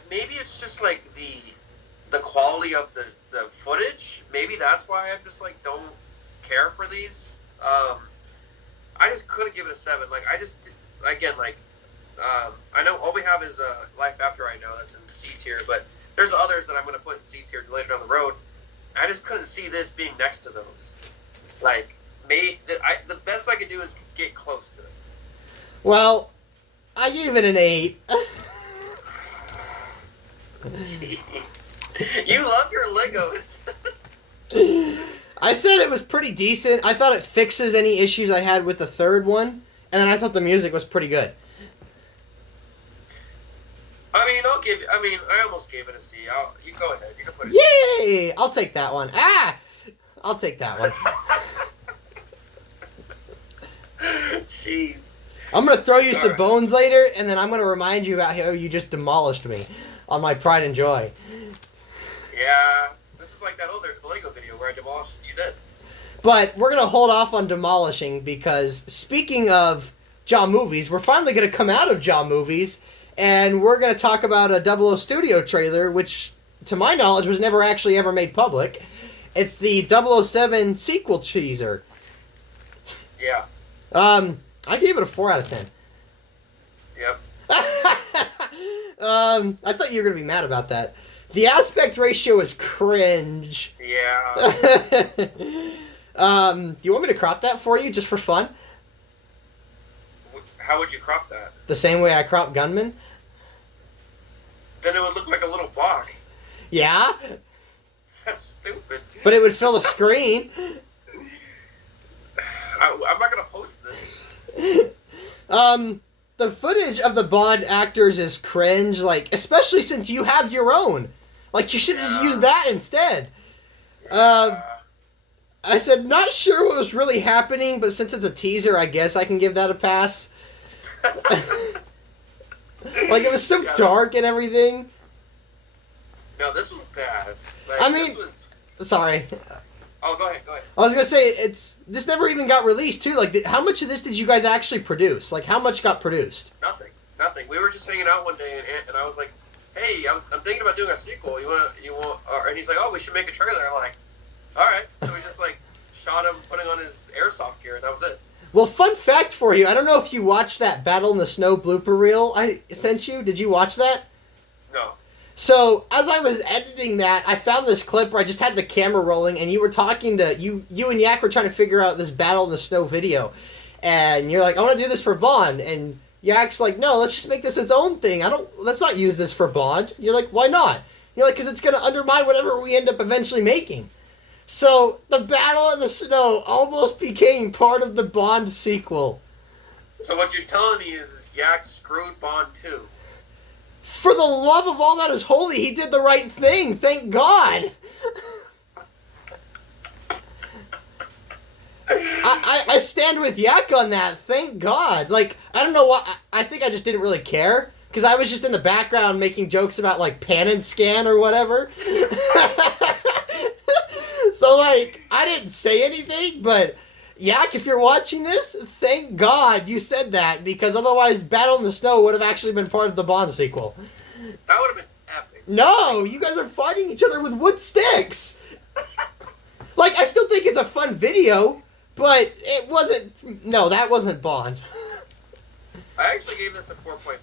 maybe it's just like the quality of the footage. Maybe that's why I just like don't care for these. I just couldn't give it a 7. Like, I know all we have is Life After I Know, that's in C tier, but there's others that I'm going to put in C tier later down the road. I just couldn't see this being next to those. Like, the best I could do is get close to it. Well, I gave it an 8. Jeez. You love your Legos. I said it was pretty decent. I thought it fixes any issues I had with the third one, and then I thought the music was pretty good. I almost gave it a C. You go ahead. You can put it. Yay! I'll take that one. I'll take that one. Jeez. I'm going to throw you some bones later, and then I'm going to remind you about how you just demolished me on my Pride and Joy. Yeah. This is like that other Lego video where I demolished you then. But we're going to hold off on demolishing because speaking of Jaw Movies, we're finally going to come out of Jaw Movies, and we're going to talk about a 00 Studio trailer, which to my knowledge, was never actually ever made public. It's the 007 sequel teaser. Yeah. I gave it a 4 out of 10. Yep. I thought you were gonna be mad about that. The aspect ratio is cringe. Yeah. Do you want me to crop that for you just for fun? How would you crop that? The same way I crop Gunman? Then it would look like a little box. Yeah? That's stupid. But it would fill the screen. I'm not gonna post this. The footage of the Bond actors is cringe, like, especially since you have your own. Like, you should have just used that instead. I said, not sure what was really happening, but since it's a teaser, I guess I can give that a pass. Like, it was so dark and everything. No, this was bad. Like, I mean, sorry. Oh, go ahead. I was gonna say, this never even got released, too. Like, how much of this did you guys actually produce? Like, how much got produced? Nothing. We were just hanging out one day, and I was like, hey, I'm thinking about doing a sequel. You want, and he's like, oh, we should make a trailer. I'm like, all right. So we just, like, shot him putting on his airsoft gear, and that was it. Well, fun fact for you, I don't know if you watched that Battle in the Snow blooper reel I sent you. Did you watch that? No. So, as I was editing that, I found this clip where I just had the camera rolling, and you were talking to, you and Yak were trying to figure out this Battle in the Snow video. And you're like, I want to do this for Bond. And Yak's like, no, let's just make this its own thing. Let's not use this for Bond. You're like, why not? You're like, because it's going to undermine whatever we end up eventually making. So, the Battle in the Snow almost became part of the Bond sequel. So what you're telling me is Yak screwed Bond too. For the love of all that is holy, he did the right thing. Thank God. I stand with Yak on that. Thank God. Like, I don't know why. I think I just didn't really care. Because I was just in the background making jokes about, like, pan and scan or whatever. So, like, I didn't say anything, but Yak, if you're watching this, thank God you said that, because otherwise Battle in the Snow would have actually been part of the Bond sequel. That would have been epic. No, you guys are fighting each other with wood sticks. Like, I still think it's a fun video, but it wasn't, no, that wasn't Bond. I actually gave this a 4.5.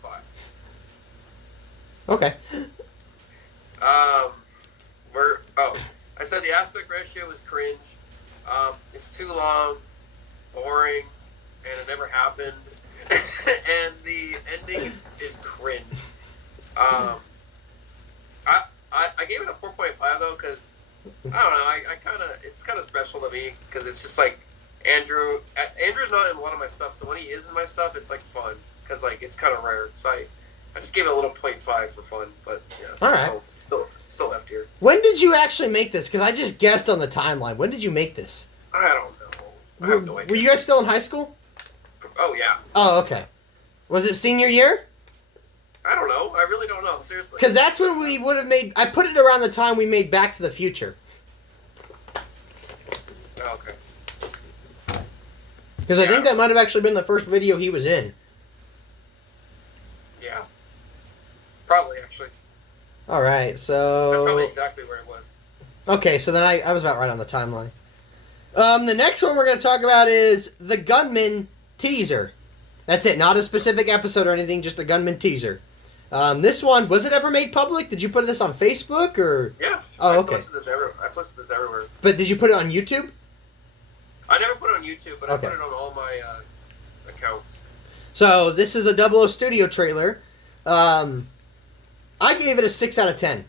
Okay. I said the aspect ratio is cringe. It's too long, boring, and it never happened. And the ending is cringe. I gave it a 4.5 though, because I don't know. It's kind of special to me because it's just like Andrew's not in a lot of my stuff, so when he is in my stuff, it's like fun because like it's kind of rare. So I just gave it a little 0.5 for fun, but yeah. All right. Still left here. When did you actually make this? Because I just guessed on the timeline. When did you make this? I don't know. I have no idea. Were you guys still in high school? Oh, yeah. Oh, okay. Was it senior year? I don't know. I really don't know. Seriously. Because that's when we would have made... I put it around the time we made Back to the Future. Oh, okay. Because I think that might have actually been the first video he was in. Yeah. Probably, actually. All right, so... That's probably exactly where it was. Okay, so then I was about right on the timeline. The next one we're going to talk about is the Gunman teaser. That's it, not a specific episode or anything, just a Gunman teaser. This one, was it ever made public? Did you put this on Facebook or? Yeah. Oh, okay. I posted this everywhere. But did you put it on YouTube? I never put it on YouTube, but Okay. I put it on all my accounts. So this is a 00 Studio trailer. I gave it a 6 out of 10.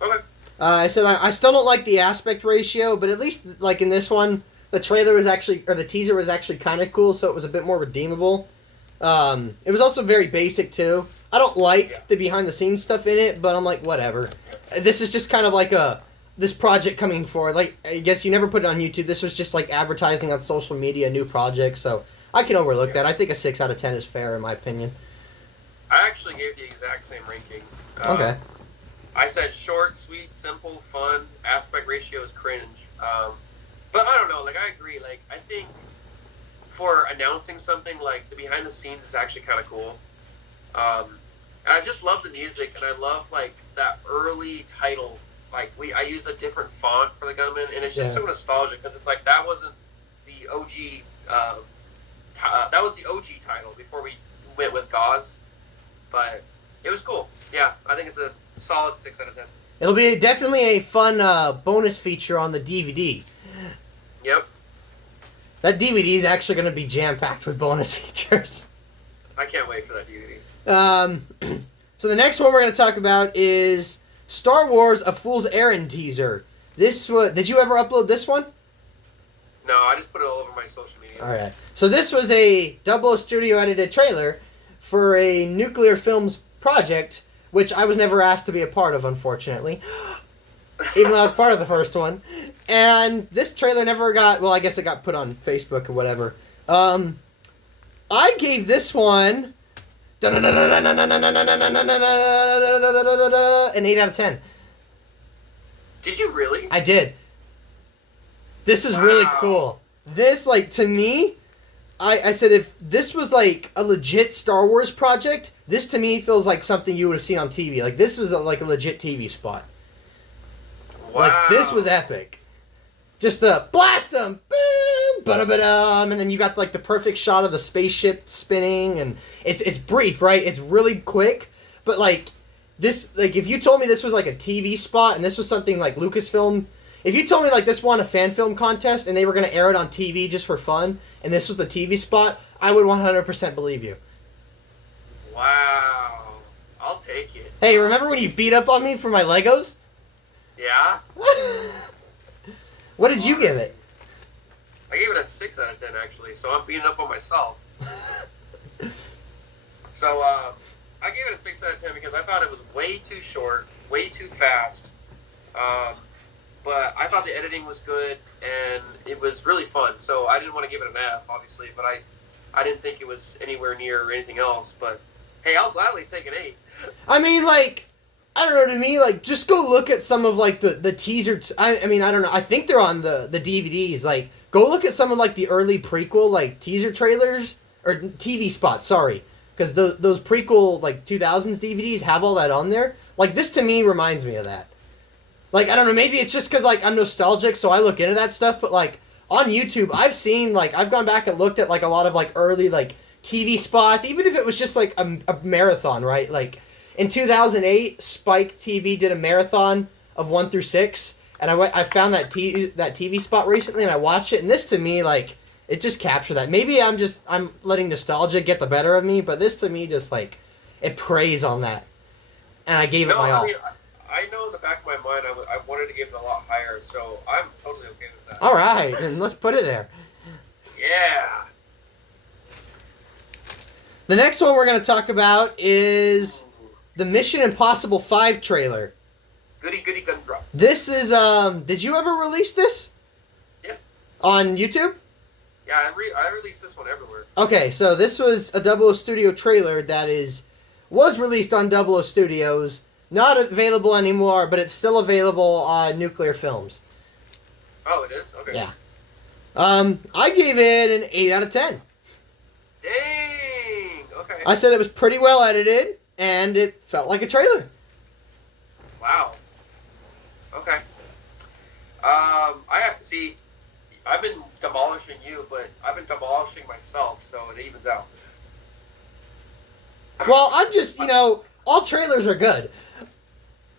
Okay. I said I still don't like the aspect ratio, but at least like in this one, the trailer was actually, or the teaser was actually kind of cool, so it was a bit more redeemable. It was also very basic too. I don't like the behind the scenes stuff in it, but I'm like, whatever. This is just kind of like this project coming forward. Like, I guess you never put it on YouTube. This was just like advertising on social media, new project, so I can overlook that. I think a 6 out of 10 is fair in my opinion. I actually gave the exact same ranking. Okay. I said short, sweet, simple, fun. Aspect ratio is cringe. But I don't know. Like, I agree. Like, I think for announcing something, like, the behind the scenes is actually kind of cool. And I just love the music, and I love like that early title. Like I use a different font for the Gunman, and it's just Yeah. so nostalgic because it's like that wasn't the OG. That was the OG title before we went with Gauze, but it was cool. Yeah, I think it's a solid 6 out of 10. It'll be definitely a fun bonus feature on the DVD. Yep, That DVD is actually going to be jam-packed with bonus features. I can't wait for that DVD. So the next one we're going to talk about is Star Wars: A Fool's Errand teaser. Did you ever upload this one? No, I just put it all over my social media. All right. So this was a Double Studio edited trailer for a nuclear films project, which I was never asked to be a part of, unfortunately. Even though I was part of the first one. And this trailer never got, well, I guess it got put on Facebook or whatever. I gave this one an 8 out of 10. Did you really? I did. This is really cool. This, like, to me, I said if this was, like, a legit Star Wars project, this to me feels like something you would have seen on TV. Like, this was, like, a legit TV spot. Wow. Like, this was epic. Just the blast them, boom, ba-da-ba-dum, and then you got, like, the perfect shot of the spaceship spinning, and it's brief, right? It's really quick, but, like, this, like, if you told me this was, like, a TV spot, and this was something like Lucasfilm, if you told me, like, this won a fan film contest, and they were going to air it on TV just for fun, and this was the TV spot, I would 100% believe you. Wow. I'll take it. Hey, remember when you beat up on me for my Legos? Yeah? What did you give it? I gave it a 6 out of 10, actually, so I'm beating up on myself. So, I gave it a 6 out of 10 because I thought it was way too short, way too fast. But I thought the editing was good, and it was really fun. So I didn't want to give it an F, obviously, but I didn't think it was anywhere near anything else. But, hey, I'll gladly take an 8. I mean, like, I don't know, to me, like, just go look at some of, like, the teaser... I mean, I don't know. I think they're on the DVDs. Like, go look at some of, like, the early prequel, like, teaser trailers. Or TV spots, sorry. Because those prequel, like, 2000s DVDs have all that on there. Like, this, to me, reminds me of that. Like, I don't know, maybe it's just because, like, I'm nostalgic, so I look into that stuff. But, like, on YouTube, I've seen, like, I've gone back and looked at, like, a lot of, like, early, like, TV spots. Even if it was just, like, a marathon, right? Like... In 2008, Spike TV did a marathon of 1 through 6, and I found that TV spot recently, and I watched it, and this to me, like, it just captured that. Maybe I'm letting nostalgia get the better of me, but this to me just, like, it preys on that, and I gave it my all. I mean, I know in the back of my mind I wanted to give it a lot higher, so I'm totally okay with that. All right, then let's put it there. Yeah. The next one we're going to talk about is the Mission Impossible 5 trailer. Goody goody gun drop. This is, did you ever release this? Yeah. On YouTube? Yeah, I released this one everywhere. Okay, so this was a Double O Studio trailer that was released on Double O Studios. Not available anymore, but it's still available on Nuclear Films. Oh, it is? Okay. Yeah. I gave it an 8 out of 10. Dang! Okay. I said it was pretty well edited, and it felt like a trailer. Wow. Okay. I've been demolishing you, but I've been demolishing myself, so it evens out. Well, I'm just, all trailers are good.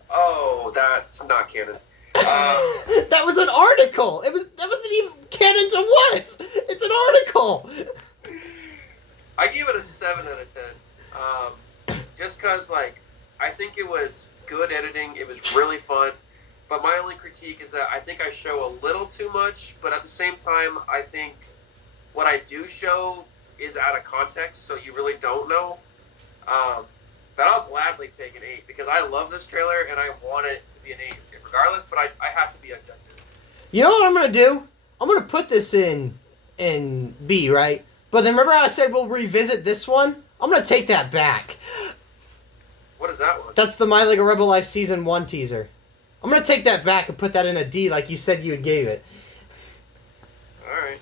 Oh, that's not canon. That was an article. That wasn't even canon to what? It's an article. I gave it a 7 out of 10. Just because, like, I think it was good editing. It was really fun. But my only critique is that I think I show a little too much. But at the same time, I think what I do show is out of context, so you really don't know. But I'll gladly take an 8 because I love this trailer and I want it to be an 8 regardless, but I have to be objective. You know what I'm going to do? I'm going to put this in B, right? But then remember how I said we'll revisit this one? I'm going to take that back. What is that one? That's the My Lego Rebel Life Season 1 teaser. I'm going to take that back and put that in a D like you said you gave it. Alright.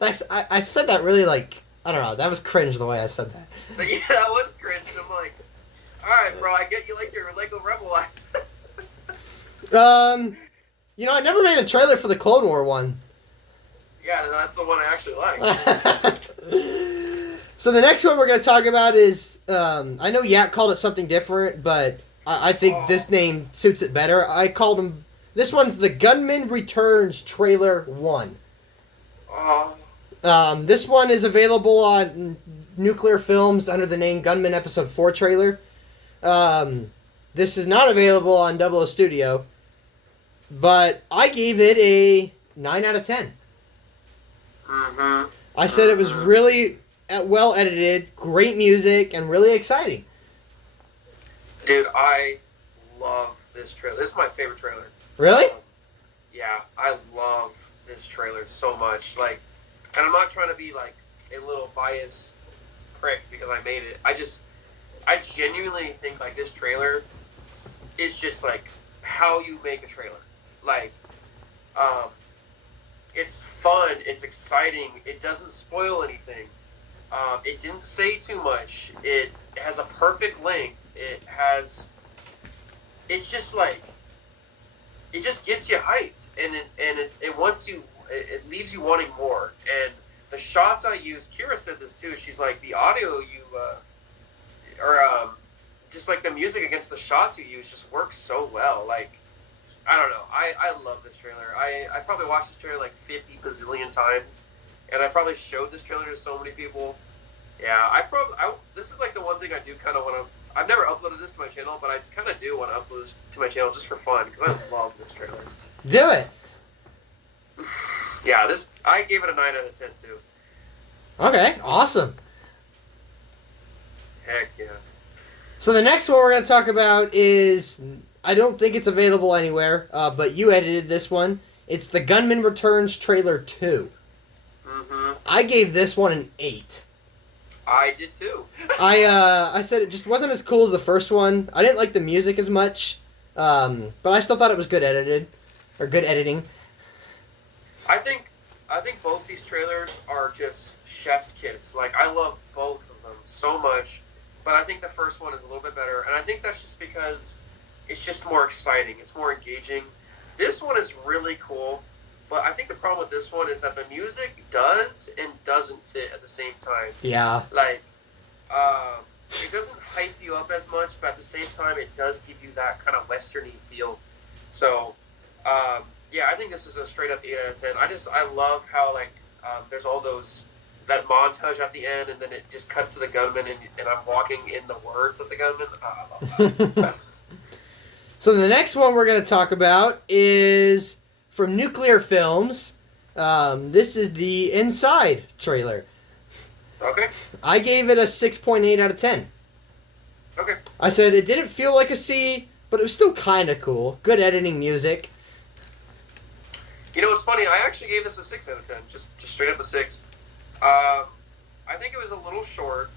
I said that really, like, I don't know. That was cringe the way I said that. But yeah, that was cringe. I'm like, all right, bro, I get you like your Lego Rebel life. I never made a trailer for the Clone War one. Yeah, that's the one I actually like. So the next one we're going to talk about is, I know Yak called it something different, but I think this name suits it better. I called him, this one's the Gunman Returns Trailer 1. This one is available on Nuclear Films under the name Gunman Episode 4 trailer. This is not available on Double O Studio, but I gave it a 9 out of 10. I said it was really well edited, great music, and really exciting. Dude, I love this trailer. This is my favorite trailer. Really? Yeah, I love this trailer so much. Like, and I'm not trying to be like a little biased prick because I made it. I genuinely think like this trailer is just like how you make a trailer. Like, it's fun, it's exciting, it doesn't spoil anything. It didn't say too much. It has a perfect length. It's just like, it just gets you hyped, and it leaves you wanting more. And the shots I use, Kira said this too. She's like, the audio just like the music against the shots you use just works so well. Like, I don't know. I love this trailer. I probably watched this trailer like 50 bazillion times, and I probably showed this trailer to so many people. Yeah, this is like the one thing I do kind of want to. I've never uploaded this to my channel, but I kind of do want to upload this to my channel just for fun because I love this trailer. Do it. Yeah, I gave it a 9 out of 10 too. Okay, awesome. Heck yeah. So the next one we're going to talk about is, I don't think it's available anywhere, but you edited this one. It's the Gunman Returns Trailer 2. I gave this one an 8. I did too. I said it just wasn't as cool as the first one. I didn't like the music as much, but I still thought it was good editing. I think both these trailers are just chef's kiss. Like, I love both of them so much, but I think the first one is a little bit better, and I think that's just because it's just more exciting. It's more engaging. This one is really cool, but I think the problem with this one is that the music does and doesn't fit at the same time. Yeah. Like, it doesn't hype you up as much, but at the same time, it does give you that kind of westerny feel. So, yeah, I think this is a straight up 8 out of 10. I love how, like, there's all that montage at the end, and then it just cuts to the gunman, and I'm walking in the words of the gunman. I love that. So the next one we're going to talk about is from Nuclear Films. This is the Inside trailer. Okay. I gave it a 6.8 out of 10. Okay. I said it didn't feel like a C, but it was still kind of cool. Good editing, music. You know what's funny? I actually gave this a 6 out of 10. Just straight up a 6. I think it was a little short.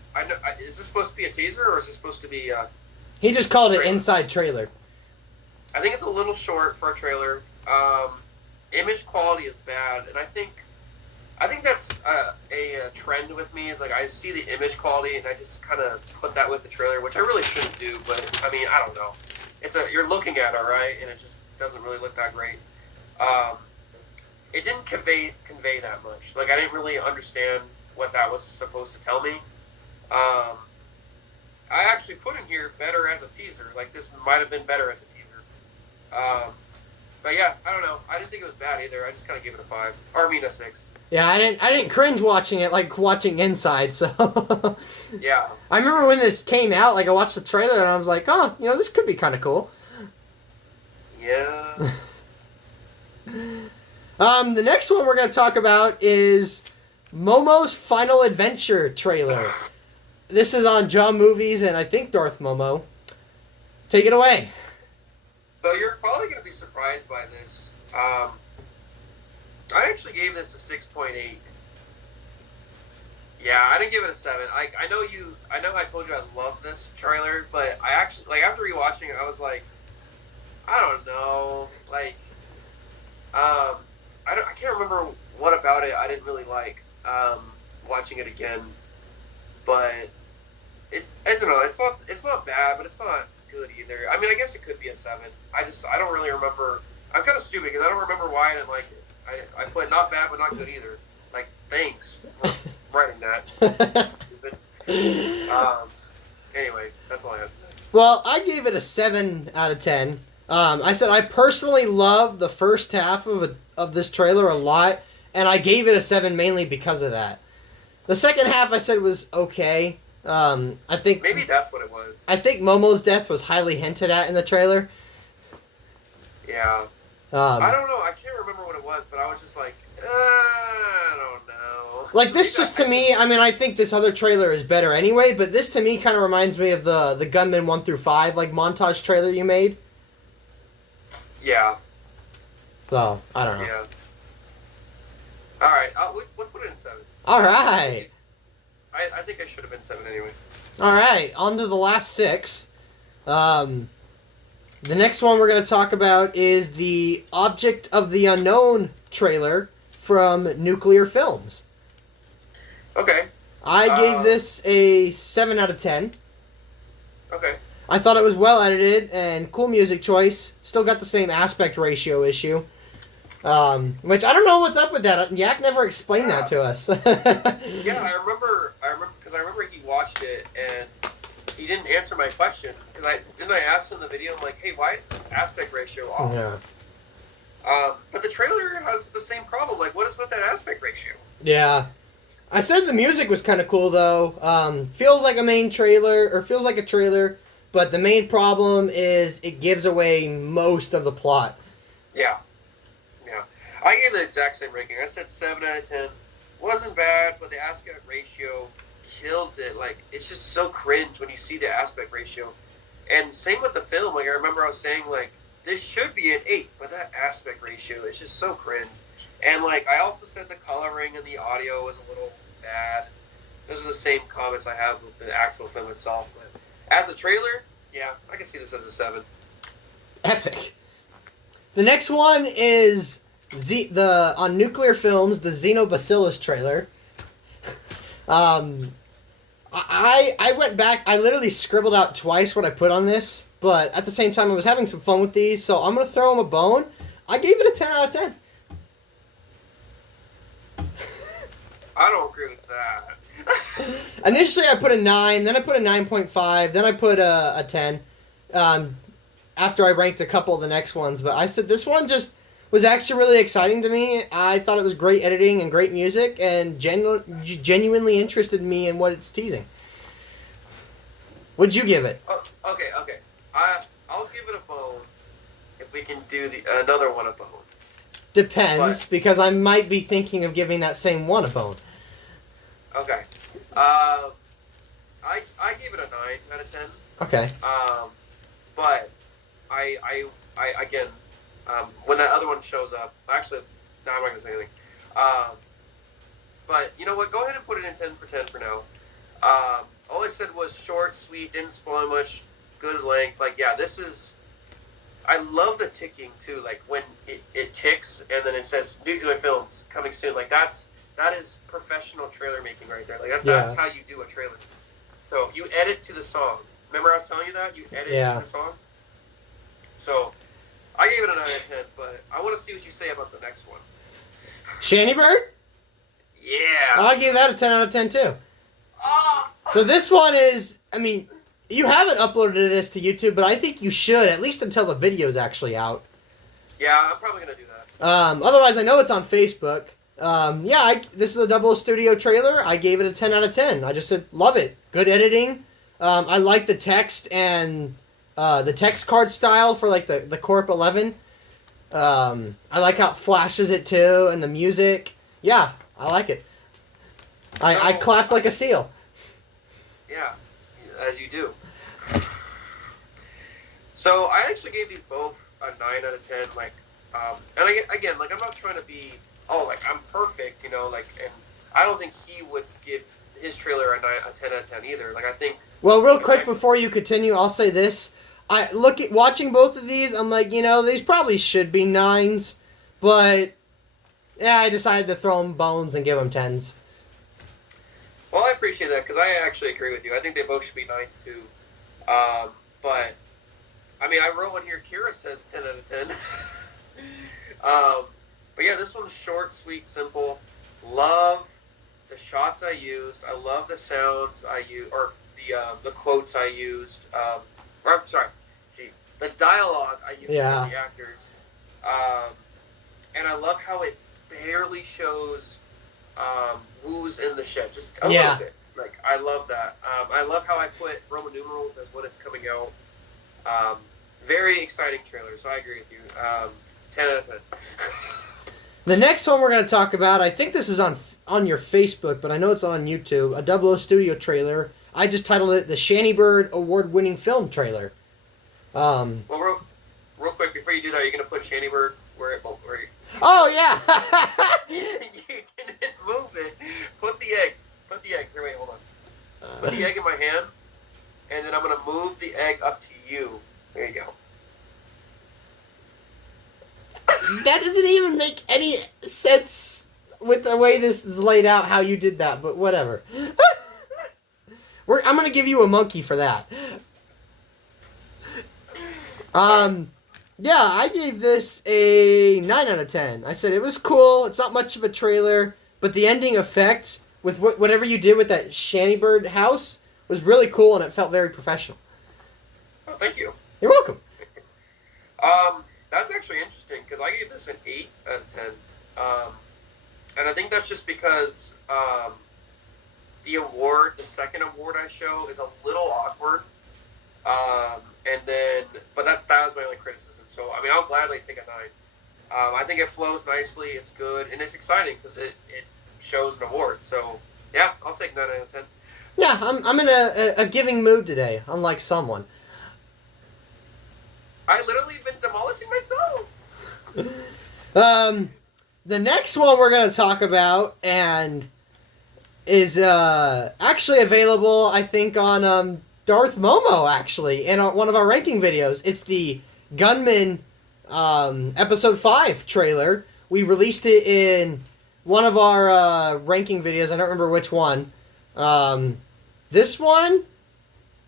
Is this supposed to be a teaser, or is this supposed to be... He just called it trailer? Inside Trailer. I think it's a little short for a trailer. Image quality is bad, and I think that's a trend with me. Is like I see the image quality, and I just kind of put that with the trailer, which I really shouldn't do. But I mean, I don't know. You're looking at it, right, and it just doesn't really look that great. It didn't convey that much. Like, I didn't really understand what that was supposed to tell me. I actually put in here better as a teaser. Like, this might have been better as a teaser. But yeah, I don't know. I didn't think it was bad either. I just kind of gave it a 5. Or I mean a 6. Yeah, I didn't cringe watching it like watching Inside, so... Yeah. I remember when this came out, like, I watched the trailer and I was like, oh, this could be kind of cool. Yeah. The next one we're going to talk about is Momo's Final Adventure trailer. This is on Jaw Movies and I think Darth Momo. Take it away. So you're probably going to be surprised by this. I actually gave this a 6.8. Yeah, I didn't give it a 7. I know I told you I love this trailer, but I actually, like, after rewatching it, I was like, I don't know. Like, I can't remember what about it I didn't really like. watching it again, but I don't know. It's not bad, but it's not good either. I mean, I guess it could be a 7. I don't really remember. I'm kind of stupid because I don't remember why I didn't like it. I put not bad, but not good either. Like, thanks for writing that. Stupid. Anyway, that's all I have to say. Well, I gave it a 7 out of 10. I said I personally love the first half of this trailer a lot, and I gave it a 7 mainly because of that. The second half I said was okay. I think maybe that's what it was. I think Momo's death was highly hinted at in the trailer. Yeah. I don't know. I can't remember what it was, but I was just like, I don't know. Like, this just to me, I mean, I think this other trailer is better anyway, but this to me kind of reminds me of the Gunman 1 through 5, like, montage trailer you made. Yeah. So, I don't know. Yeah. Alright, let's put it in 7. Alright. I think I should have been 7 anyway. Alright, on to the last 6. The next one we're going to talk about is the Object of the Unknown trailer from Nuclear Films. Okay. I gave this a 7 out of 10. Okay. I thought it was well edited and cool music choice. Still got the same aspect ratio issue. Which I don't know what's up with that. Yak never explained that to us. Yeah, I remember because I remember he watched it and he didn't answer my question because I ask in the video, I'm like, hey, why is this aspect ratio off? Yeah. But the trailer has the same problem. Like, what is with that aspect ratio? Yeah. I said the music was kind of cool though. Feels like a trailer, but the main problem is it gives away most of the plot. Yeah. Yeah. I gave the exact same ranking. I said 7 out of 10. Wasn't bad, but the aspect ratio kills it. Like, it's just so cringe when you see the aspect ratio. And same with the film. Like, I remember I was saying, like, this should be an 8, but that aspect ratio is just so cringe. And, like, I also said the coloring and the audio was a little bad. Those are the same comments I have with the actual film itself. But as a trailer, yeah, I can see this as a 7. Epic. The next one is on Nuclear Films, the Xenobacillus trailer. I went back, I literally scribbled out twice what I put on this, but at the same time I was having some fun with these, so I'm going to throw them a bone. I gave it a 10 out of 10. I don't agree with that. Initially I put a 9, then I put a 9.5, then I put a 10, after I ranked a couple of the next ones, but I said this one just was actually really exciting to me. I thought it was great editing and great music, and genuinely interested me in what it's teasing. What'd you give it? Oh, okay. I'll give it a bone if we can do another one a bone. Depends, because I might be thinking of giving that same one a bone. Okay. I gave it a 9 out of 10. Okay. But I again, when that other one shows up, actually, no, I'm not gonna say anything. But you know what? Go ahead and put it in 10 for 10 for now. All I said was short, sweet, didn't spoil much, good length. Like, yeah, this is. I love the ticking too. Like when it ticks and then it says Nuclear Films coming soon. Like that is professional trailer making right there. Like that's how you do a trailer. So you edit to the song. Remember I was telling you that? You edit to the song? So, I gave it a 9 out of 10, but I want to see what you say about the next one. Shanny Bird? Yeah! I'll give that a 10 out of 10 too. Oh. So this one is, I mean, you haven't uploaded this to YouTube, but I think you should, at least until the video's actually out. Yeah, I'm probably going to do that. Otherwise, I know it's on Facebook. This is a Double Studio trailer. I gave it a 10 out of 10. I just said, love it. Good editing. I like the text and the text card style for like the Corp 11. I like how it flashes it too, and the music. Yeah, I like it. I clapped like a seal. Yeah, as you do. So I actually gave these both a 9 out of 10. Like, and again, like I'm not trying to be I'm perfect, and I don't think he would give his trailer a 10 out of 10 either. Like I think. Well, real quick before you continue, I'll say this. Watching both of these, I'm like, these probably should be 9s, but yeah, I decided to throw them bones and give them 10s. Well, I appreciate that because I actually agree with you. I think they both should be nines too. But I mean, I wrote one here. Kira says 10 out of 10. um, but yeah, this one's short, sweet, simple. Love the shots I used. I love the sounds I used, or the quotes I used. Or I'm sorry, jeez, the dialogue I used Yeah. from the actors. Um, and I love how it barely shows who's in the shed, just a little bit. Like I love that. I love how I put Roman numerals as when it's coming out. Very exciting trailer, so I agree with you. 10 out of 10. The next one we're going to talk about, I think this is on your Facebook, but I know it's on YouTube, a Double O Studio trailer. I just titled it the Shannybird award-winning film trailer. Well, real quick, before you do that, are you going to put Shannybird where you... Oh, yeah! You didn't move it. Put the egg. Here, wait, hold on. Put the egg in my hand, and then I'm going to move the egg up to you. There you go. That doesn't even make any sense with the way this is laid out, how you did that, but whatever. I'm going to give you a monkey for that. Yeah, I gave this a 9 out of 10. I said it was cool. It's not much of a trailer, but the ending effect with whatever you did with that Shannybird house was really cool, and it felt very professional. Oh, thank you. You're welcome. That's actually interesting because I gave this an 8 out of 10. And I think that's just because the second award I show is a little awkward. But that was my only criticism. So, I mean, I'll gladly take a 9. I think it flows nicely, it's good, and it's exciting because it shows an award. So, yeah, I'll take 9 out of 10. Yeah, I'm in a giving mood today, unlike someone. I literally been demolishing myself. The next one we're going to talk about and is actually available, I think, on Darth Momo, actually, in one of our ranking videos. It's the Gunman Episode 5 trailer. We released it in one of our ranking videos. I don't remember which one. This one,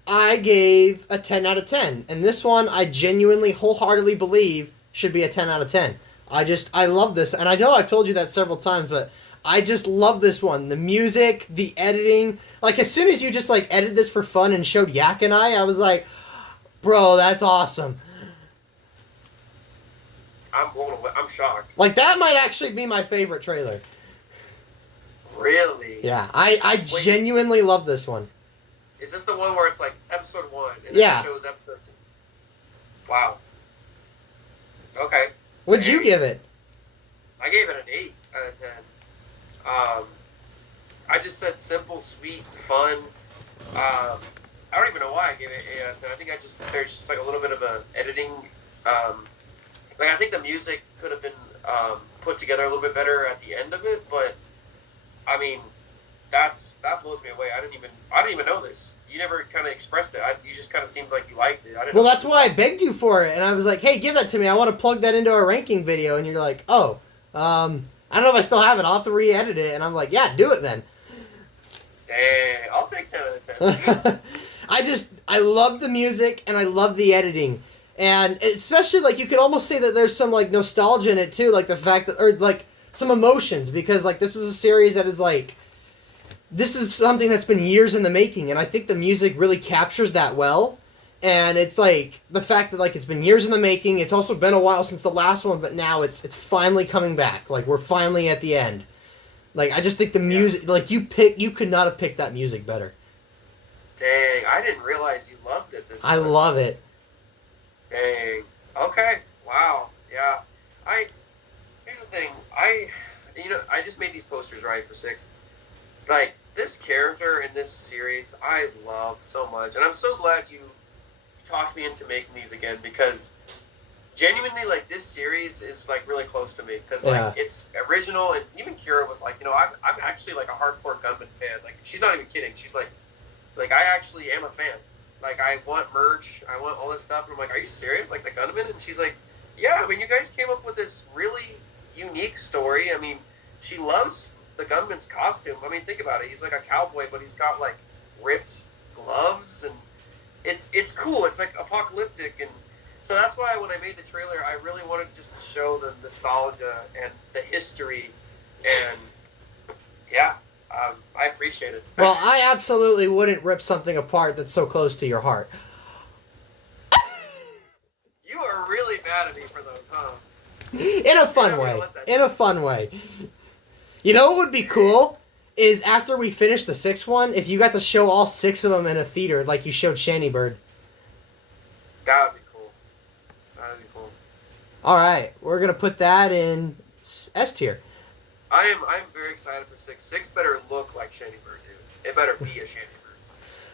I gave a 10 out of 10. And this one, I genuinely, wholeheartedly believe should be a 10 out of 10. I love this. And I know I've told you that several times, but I just love this one. The music, the editing. Like, as soon as you just, like, edited this for fun and showed Yak and I was like, bro, that's awesome. I'm blown away. I'm shocked. Like, that might actually be my favorite trailer. Really? Yeah, I genuinely love this one. Is this the one where it's like episode 1 and then it shows episode 2? Wow. Okay. What'd you give it? I gave it an 8 out of 10. I just said simple, sweet, fun. I don't even know why I gave it an 8 out of 10. I think there's just like a little bit of a editing. Like I think the music could have been put together a little bit better at the end of it, but I mean, that blows me away. I didn't even know this. You never kind of expressed it. You just kind of seemed like you liked it. Well, that's why I begged you for it, and I was like, "Hey, give that to me. I want to plug that into our ranking video." And you're like, "Oh, I don't know if I still have it. I'll have to re-edit it." And I'm like, "Yeah, do it then." Dang, I'll take 10 out of 10. I love the music and I love the editing, and especially like you could almost say that there's some like nostalgia in it too, like the fact that, or like some emotions, because like this is a series that is like. This is something that's been years in the making, and I think the music really captures that well. And it's like the fact that like it's been years in the making. It's also been a while since the last one, but now it's finally coming back. Like we're finally at the end. Like I just think the music, like you could not have picked that music better. Dang, I didn't realize you loved it this I much. love it. Dang. Okay. Wow. Yeah. Here's the thing. I just made these posters right for 6. Like, this character in this series, I love so much. And I'm so glad you talked me into making these again, because genuinely, like, this series is, like, really close to me. Because, like, it's original, and even Kira was like, I'm actually, like, a hardcore Gunman fan. Like, she's not even kidding. She's like, I actually am a fan. Like, I want merch. I want all this stuff. And I'm like, are you serious? Like, the Gunman? And she's like, yeah, I mean, you guys came up with this really unique story. I mean, she loves the gunman's costume. I mean, think about it. He's like a cowboy, but he's got like ripped gloves, and it's cool. It's like apocalyptic, and so that's why when I made the trailer, I really wanted just to show the nostalgia and the history, and yeah, I appreciate it. Well, I absolutely wouldn't rip something apart that's so close to your heart. You are really mad at me for those, huh? In a fun way. In a fun way. You know what would be cool? Is after we finish the 6th one, if you got to show all 6 of them in a theater like you showed Shanny Bird. That would be cool. That would be cool. Alright, we're going to put that in S tier. I'm very excited for 6. 6 better look like Shanny Bird, dude. It better be a Shanny Bird.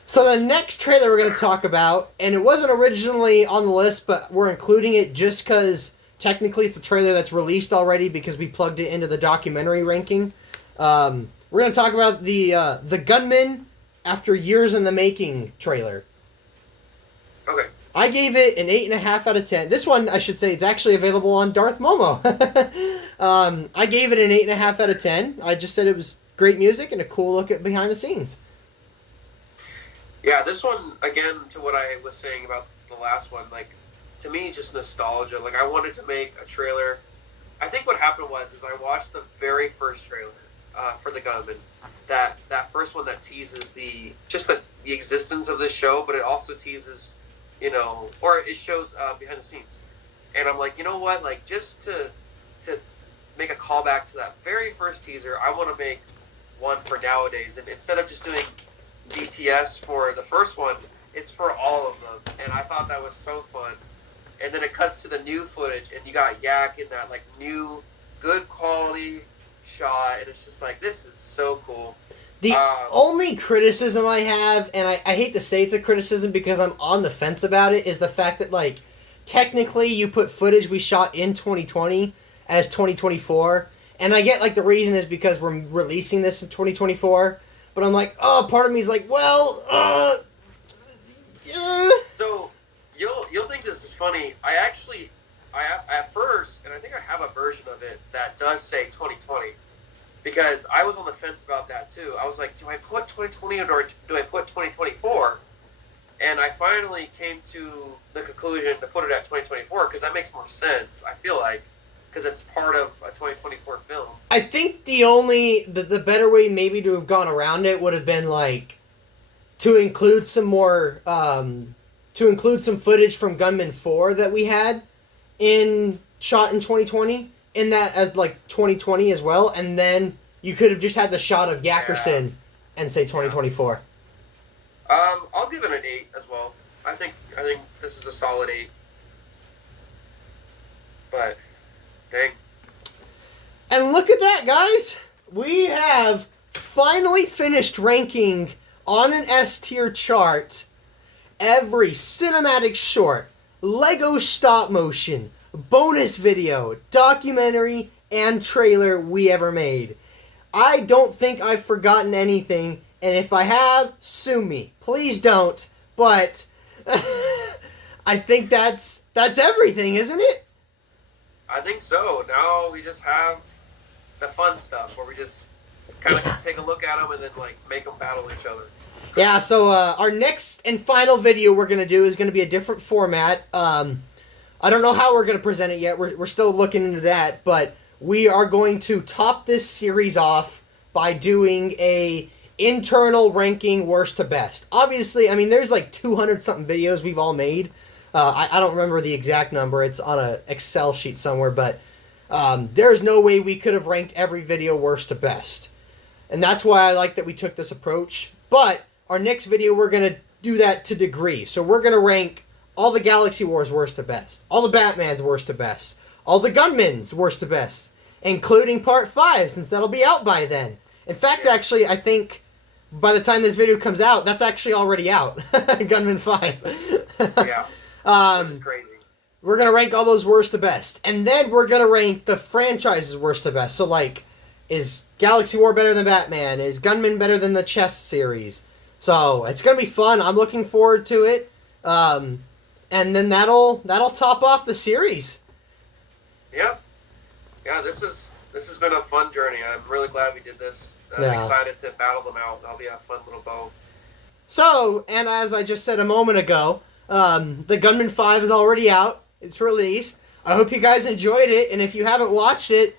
So the next trailer we're going to talk about, and it wasn't originally on the list, but we're including it just because technically it's a trailer that's released already because we plugged it into the documentary ranking. We're going to talk about the Gunman After Years in the Making trailer. Okay. I gave it an 8.5 out of 10. This one, I should say, it's actually available on Darth Momo. I gave it an 8.5 out of 10. I just said it was great music and a cool look at behind the scenes. Yeah, this one, again, to what I was saying about the last one, like, to me, just nostalgia. Like, I wanted to make a trailer. I think what happened is I watched the very first trailer for the Gunman. That first one that teases the existence of this show, but it also teases, or it shows behind the scenes. And I'm like, you know what? Like, just to make a callback to that very first teaser, I want to make one for nowadays. And instead of just doing BTS for the first one, it's for all of them. And I thought that was so fun. And then it cuts to the new footage, and you got Yak in that like new, good quality shot, and it's just like, this is so cool. The only criticism I have, and I hate to say it's a criticism because I'm on the fence about it, is the fact that like technically you put footage we shot in 2020 as 2024, and I get like the reason is because we're releasing this in 2024, but I'm like, oh, part of me is like, well, So you'll think this is funny. I at first, and I think I have a version of it that does say 2020, because I was on the fence about that too. I was like, do I put 2020 or do I put 2024? And I finally came to the conclusion to put it at 2024 because that makes more sense, I feel like, because it's part of a 2024 film. I think the better way maybe to have gone around it would have been like to include some more some footage from Gunman 4 that we had shot in 2020 in that as like 2020 as well, and then you could have just had the shot of Yackerson and say 2024. I'll give it an 8 as well. I think this is a solid 8. But dang. And look at that, guys! We have finally finished ranking on an S tier chart every cinematic short, Lego stop motion, bonus video, documentary, and trailer we ever made. I don't think I've forgotten anything, and if I have, sue me. Please don't, but I think that's everything, isn't it? I think so. Now we just have the fun stuff where we just kind of take a look at them and then like make them battle each other. Yeah, so our next and final video we're going to do is going to be a different format. I don't know how we're going to present it yet. We're still looking into that, but we are going to top this series off by doing a internal ranking worst to best. Obviously, I mean, there's like 200-something videos we've all made. I don't remember the exact number. It's on an Excel sheet somewhere, but there's no way we could have ranked every video worst to best. And that's why I like that we took this approach. But our next video, we're going to do that to degree. So we're going to rank all the Galaxy Wars worst to best, all the Batmans worst to best, all the Gunmans worst to best, including Part 5, since that'll be out by then. In fact, actually, I think by the time this video comes out, that's actually already out. Gunman 5. Yeah. This is crazy. We're going to rank all those worst to best. And then we're going to rank the franchises worst to best. So, like, is Galaxy War better than Batman? Is Gunman better than the chess series? So, it's going to be fun. I'm looking forward to it. And then that'll top off the series. Yep. Yeah, this is This has been a fun journey. I'm really glad we did this. I'm excited to battle them out. That'll be a fun little bow. So, and as I just said a moment ago, the Gunman 5 is already out. It's released. I hope you guys enjoyed it, and if you haven't watched it,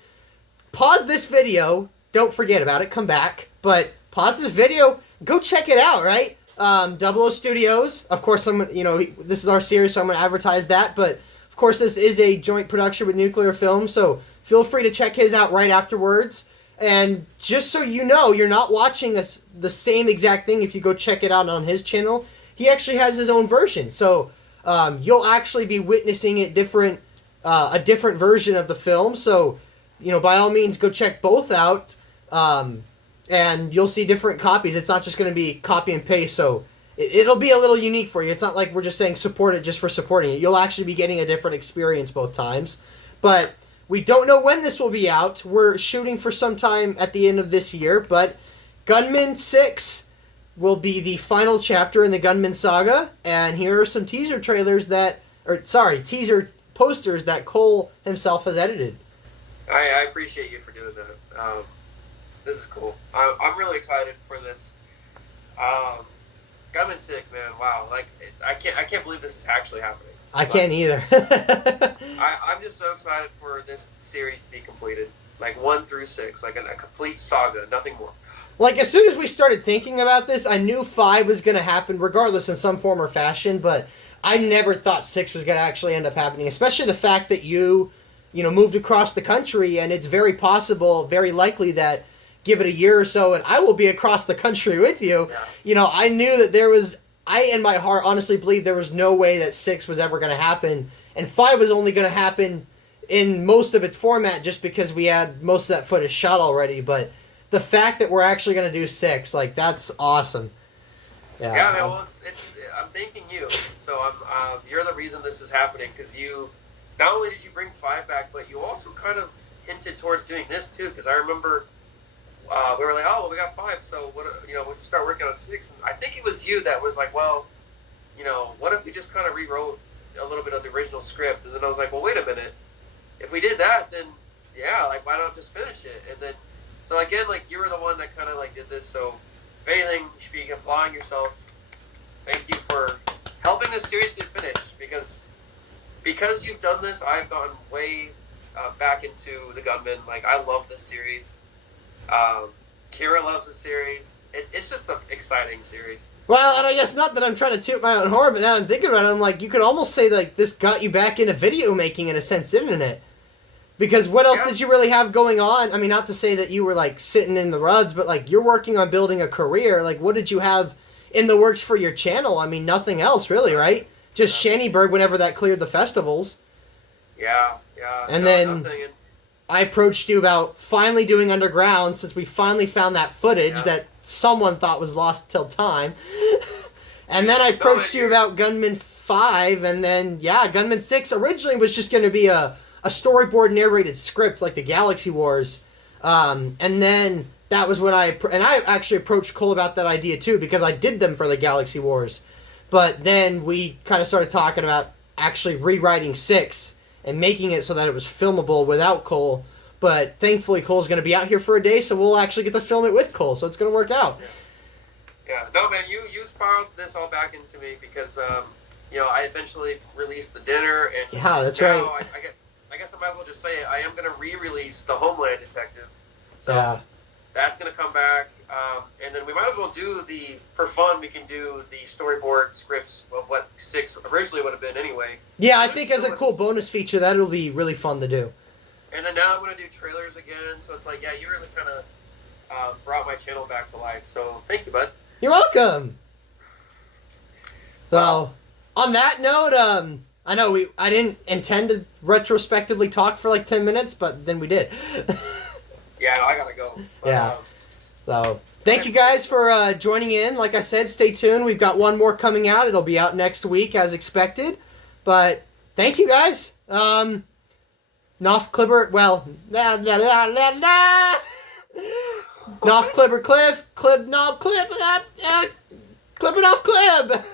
pause this video. Don't forget about it. Come back. But pause this video. Go check it out, right? Double O Studios. Of course, this is our series, so I'm going to advertise that. But, of course, this is a joint production with Nuclear Film, so feel free to check his out right afterwards. And just so you know, you're not watching the same exact thing if you go check it out on his channel. He actually has his own version. So you'll actually be witnessing it a different version of the film. So, by all means, go check both out. And you'll see different copies. It's not just going to be copy and paste. So it'll be a little unique for you. It's not like we're just saying support it just for supporting it. You'll actually be getting a different experience both times. But we don't know when this will be out. We're shooting for some time at the end of this year, but Gunman 6 will be the final chapter in the Gunman saga, and here are some teaser posters that Cole himself has edited. I appreciate you for doing that. This is cool. I'm really excited for this. Gunman 6, man, wow! I can't believe this is actually happening. I can't either. I'm just so excited for this series to be completed. 1 through 6, a complete saga, nothing more. As soon as we started thinking about this, I knew 5 was going to happen, regardless in some form or fashion, but I never thought 6 was going to actually end up happening, especially the fact that you moved across the country, and it's very possible, very likely that give it a year or so, and I will be across the country with you. Yeah. I knew that I, in my heart, honestly believed there was no way that 6 was ever going to happen. And 5 was only going to happen in most of its format just because we had most of that footage shot already. But the fact that we're actually going to do 6, that's awesome. Yeah, man, well, I'm thanking you. So you're the reason this is happening, because not only did you bring 5 back, but you also kind of hinted towards doing this too, because I remember... we were like, oh, well, we got 5, so what? We should start working on 6. And I think it was you that was like, well, what if we just kind of rewrote a little bit of the original script? And then I was like, well, wait a minute. If we did that, then yeah, why not just finish it? And then, so again, you were the one that kind of did this. So if anything, you should be applying yourself. Thank you for helping this series get finished, because you've done this, I've gone way back into the Gunman. I love this series. Kira loves the series. It's just an exciting series. Well, and I guess not that I'm trying to toot my own horn, but now I'm thinking about it, I'm you could almost say this got you back into video making in a sense, didn't it? Because what else did you really have going on? I mean, not to say that you were sitting in the ruds, but you're working on building a career. What did you have in the works for your channel? I mean, nothing else really, right? Just Shantyberg whenever that cleared the festivals. Yeah. And then I approached you about finally doing Underground, since we finally found that footage that someone thought was lost till time. And then I approached you about Gunman 5, and then, Gunman 6 originally was just going to be a storyboard narrated script like the Galaxy Wars. And then that was when I actually approached Cole about that idea too, because I did them for the Galaxy Wars. But then we kind of started talking about actually rewriting 6 and making it so that it was filmable without Cole. But thankfully, Cole's going to be out here for a day, so we'll actually get to film it with Cole, so it's going to work out. Yeah. No, man, you spiraled this all back into me, because, I eventually released the dinner, and that's now right. I guess I might as well just say it. I am going to re-release the Homeland Detective. So that's going to come back, and then we might as well do for fun, we can do the storyboard scripts of what 6 originally would have been anyway. Yeah, I think as a cool bonus feature, that'll be really fun to do. And then now I'm going to do trailers again, so it's you really kind of brought my channel back to life, so thank you, bud. You're welcome. So, on that note, I know I didn't intend to retrospectively talk for 10 minutes, but then we did. Yeah, no, I gotta go. But, so, thank you guys for joining in. Like I said, stay tuned. We've got one more coming out. It'll be out next week as expected. But, thank you guys. Noff Clipper, well, Noff Clipper Cliff, Clip Noff Clip, Clipper Noff Clip.